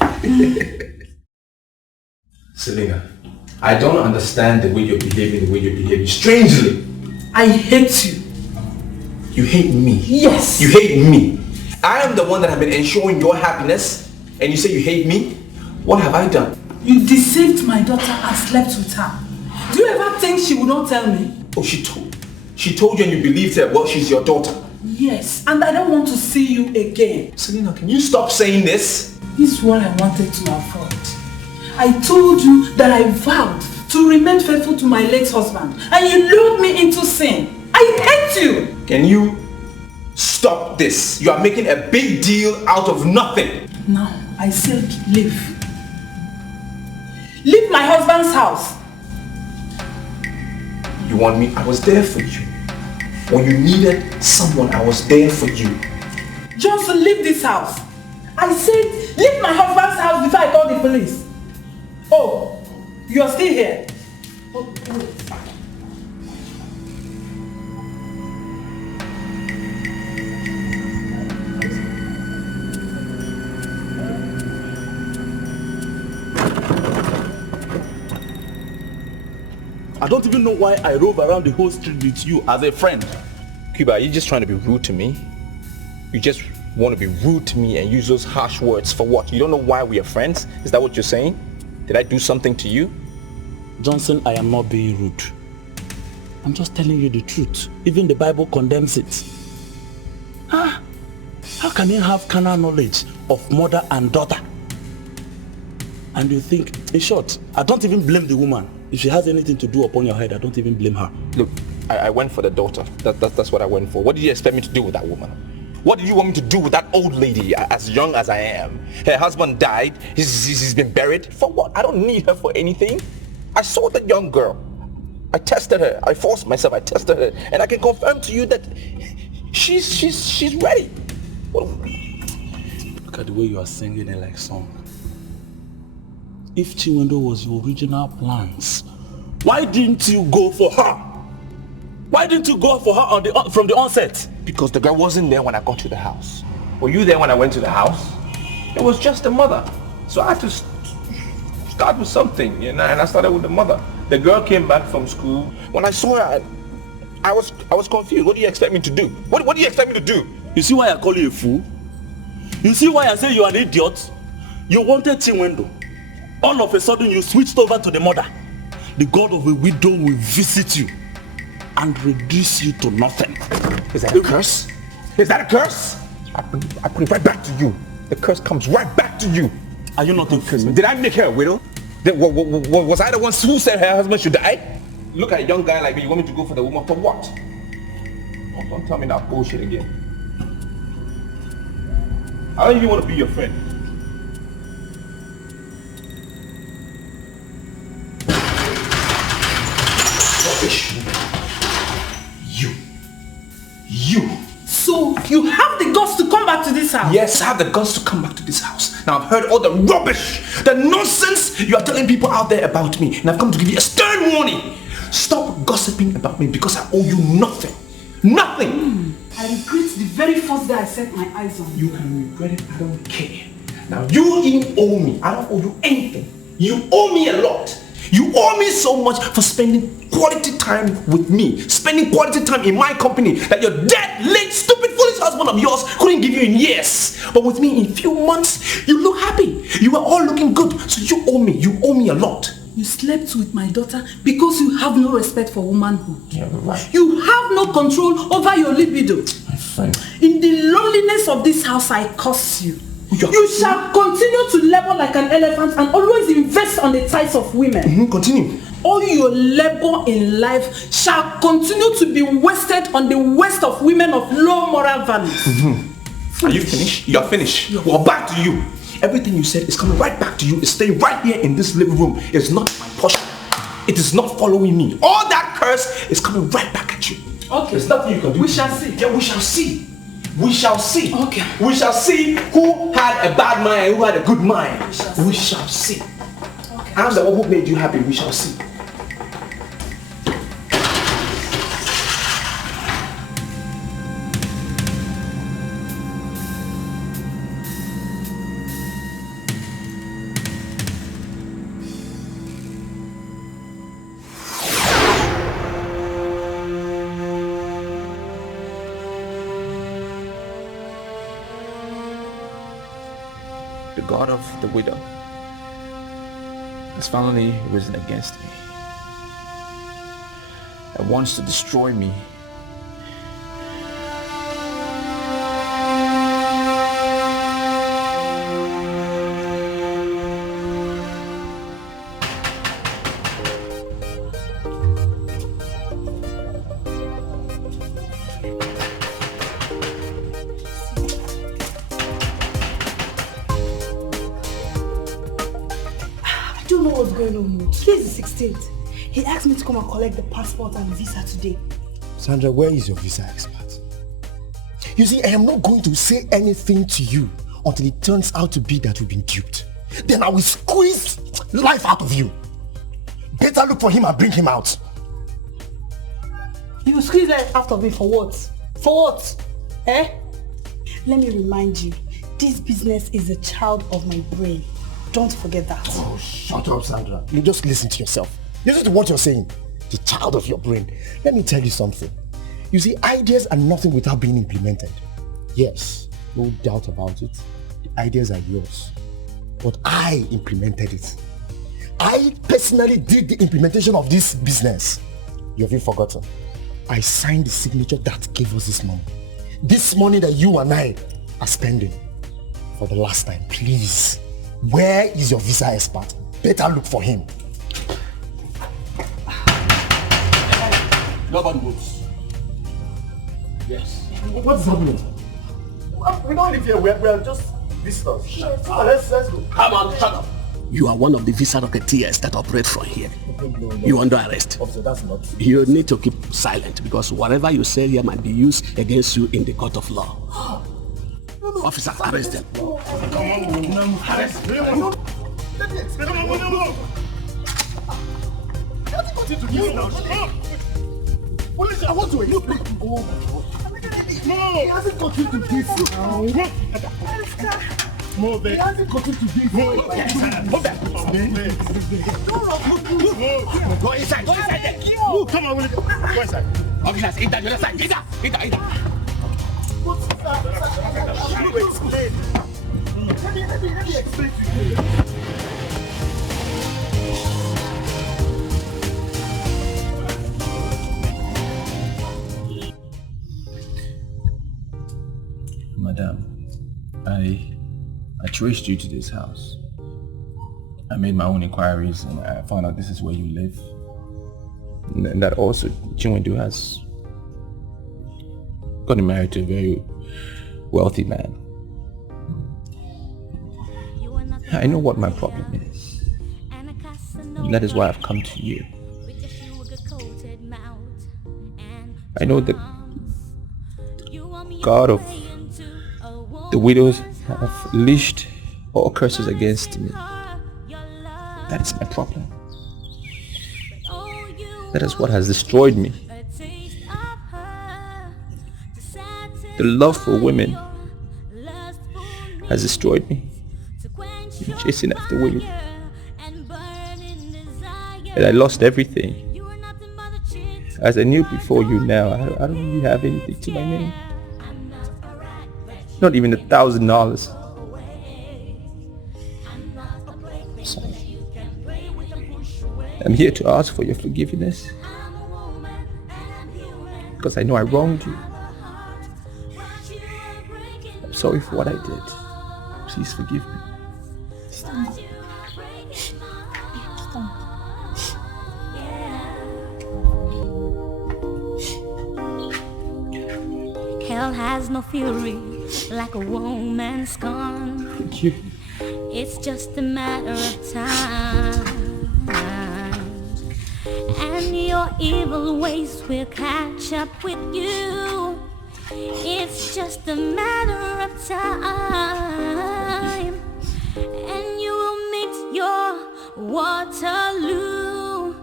No regrets. Selena, I don't understand the way you're behaving, strangely. I hate you. You hate me? Yes. You hate me? I am the one that have been ensuring your happiness, and you say you hate me? What have I done? You deceived my daughter and slept with her. Do you ever think she would not tell me? Oh, she told you and you believed her. Well, she's your daughter. Yes, and I don't want to see you again. Selena, can you stop saying this? This is what I wanted to avoid. I told you that I vowed to remain faithful to my late husband, and you lured me into sin. I hate you! Can you stop this? You are making a big deal out of nothing. Now, I said leave. Leave my husband's house. You want me? I was there for you. When you needed someone, I was there for you. Johnson, leave this house. I said leave my husband's house before I call the police. Oh, you are still here. I don't even know why I rove around the whole street with you as a friend. Cuba, are you just trying to be rude to me? You just want to be rude to me and use those harsh words for what? You don't know why we are friends? Is that what you're saying? Did I do something to you? Johnson, I am not being rude. I'm just telling you the truth. Even the Bible condemns it. How can you have carnal knowledge of mother and daughter. And you think, in short, I don't even blame the woman. If she has anything to do upon your head, I don't even blame her. Look, I went for the daughter. That's what I went for. What did you expect me to do with that woman? What do you want me to do with that old lady, as young as I am? Her husband died, he's been buried. For what? I don't need her for anything. I saw that young girl. I tested her. I forced myself. I tested her. And I can confirm to you that she's ready. Look at the way you are singing it like song. If Chinwendo was your original plans, why didn't you go for her? Why didn't you go for her from the onset? Because the girl wasn't there when I got to the house. Were you there when I went to the house? It was just the mother. So I had to start with something, and I started with the mother. The girl came back from school. When I saw her, I was confused. What do you expect me to do? What do you expect me to do? You see why I call you a fool? You see why I say you are an idiot? You wanted Chinwendo. All of a sudden you switched over to the mother. The God of a widow will visit you and reduce you to nothing. Is that a curse? Is that a curse? I put it right back to you. The curse comes right back to you. Are you not a fool? Did I make her a widow? Was I the one who said her husband should die? Look at a young guy like me. You want me to go for the woman for what? Oh, don't tell me that bullshit again. I don't even want to be your friend. Rubbish. You. So you have the guts to come back to this house? Yes, I have the guts to come back to this house. Now I've heard all the rubbish, the nonsense you are telling people out there about me, and I've come to give you a stern warning. Stop gossiping about me because I owe you nothing. Nothing! I regret the very first day I set my eyes on you. You can regret it, I don't care. Now you even owe me. I don't owe you anything. You owe me a lot. You owe me so much for spending quality time with me, spending quality time in my company that your dead, late, stupid, foolish husband of yours couldn't give you in years. But with me in a few months, you look happy. You are all looking good. So you owe me a lot. You slept with my daughter because you have no respect for womanhood. Yeah, right. You have no control over your libido. Fine. In the loneliness of this house, I curse you. You shall continue to labor like an elephant and always invest on the thighs of women. Continue. All your labor in life shall continue to be wasted on the waste of women of low moral values. Are you finished? You're finished. Well, back to you. Everything you said is coming right back to you. It's staying right here in this living room. It's not my portion. It is not following me. All that curse is coming right back at you. Okay. There's nothing you can do. We shall see. Yeah, we shall see. We shall see. Okay. We shall see who had a bad mind and who had a good mind. We shall see. Okay. I'm the one who made you happy. We shall see. The God of the widow has finally risen against me and wants to destroy me. Today's the 16th. He asked me to come and collect the passport and visa today. Sandra, where is your visa expert? You see, I am not going to say anything to you until it turns out to be that we've been duped. Then I will squeeze life out of you. Better look for him and bring him out. You will squeeze life out of me for what? For what? Eh? Let me remind you, this business is a child of my brain. Don't forget that. Oh, shut up, Sandra. You just listen to yourself. Listen to what you're saying. The child of your brain. Let me tell you something. You see, ideas are nothing without being implemented. Yes, no doubt about it. The ideas are yours. But I implemented it. I personally did the implementation of this business. You have forgotten. I signed the signature that gave us this money. This money that you and I are spending. for the last time, please. Where is your visa expert? Better look for him. Nobody moves. Yes. What's happening? We don't live here. We are just visitors. Let's go. Come on, shut up. You are one of the visa rocketeers that operate from here. No. You're under arrest. Officer, that's not true. You need to keep silent because whatever you say here might be used against you in the court of law. Officer, arrest them. Arrest them. Police, I want to you. He hasn't got you to this. Move it. He hasn't got you to this. Move back. Go inside. Go inside there. Move. Come on, go inside. Officers, in that, you're inside. Get that. Let me explain to you. Madam, I traced you to this house. I made my own inquiries and I found out this is where you live. And that also Chinwendu has gotten married to a very wealthy man. I know what my problem is. And that is why I've come to you. I know that God of the widows have leashed all curses against me. That is my problem. That is what has destroyed me. The love for women has destroyed me. I'm chasing after women. And I lost everything. As I knew before you now, I don't really have anything to my name. Not even $1,000. Sorry. I'm here to ask for your forgiveness. Because I know I wronged you. I'm sorry for what I did. Please forgive me. Stop. Hell has no fury like a woman scorned. Thank you. It's just a matter of time, and your evil ways will catch up with you. It's just a matter of time, and you will meet your Waterloo.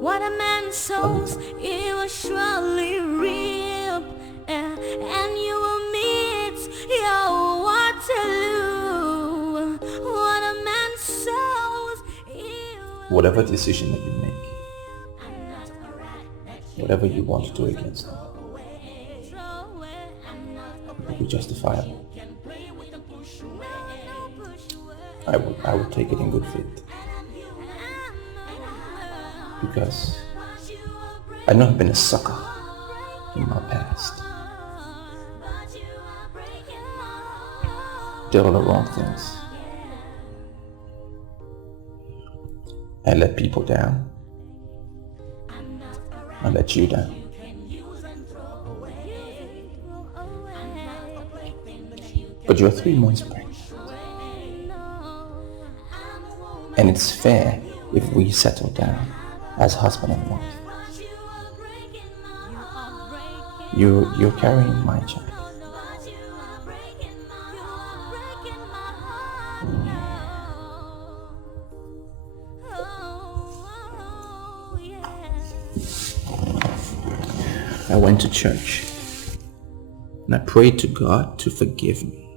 What a man sows, he will surely reap, and you will meet your Waterloo. What a man sows, he will... Whatever decision that you make, whatever you want to do against them, it will be justifiable. I would take it in good faith. Because I know I've been a sucker in my past. Did all the wrong things. I let people down. I let you down. But you're 3 months pregnant. And it's fair if we settle down as husband and wife. You're carrying my child. I went to church and I prayed to God to forgive me.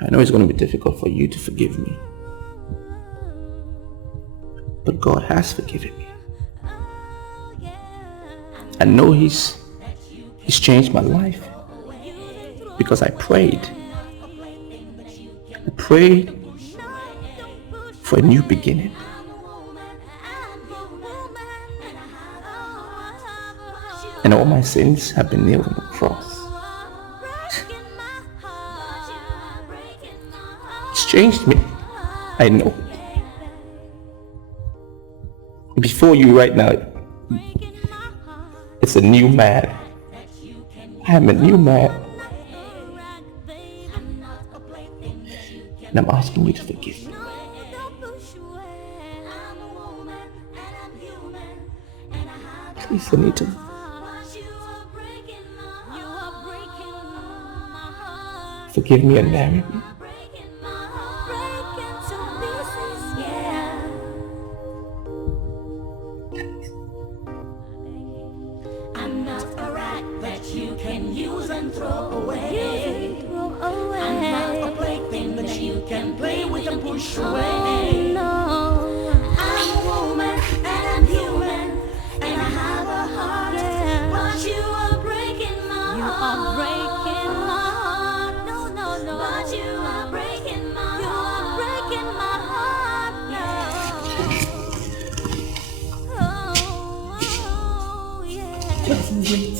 I know it's going to be difficult for you to forgive me, but God has forgiven me. I know He's changed my life because I prayed. I prayed for a new beginning. And all my sins have been nailed on the cross. changed me. I know. Before you right now, it's a new man. I am a new man. And I'm asking you to forgive me. Please, Anita. Forgive me and marry me. I'm not a rat that you can use and throw away. I'm not a plaything that you can play with and push away. No, I'm a woman and I'm human and I have a heart, but you are breaking my heart. You are breaking my heart. No, no, no. But you are breaking my heart. You are breaking my heart. No. Oh, yeah. Just wait.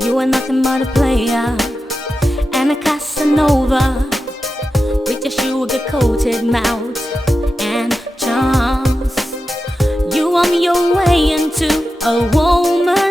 You are nothing but a player and a Casanova with your sugar-coated mouth and charms. You on your way into a woman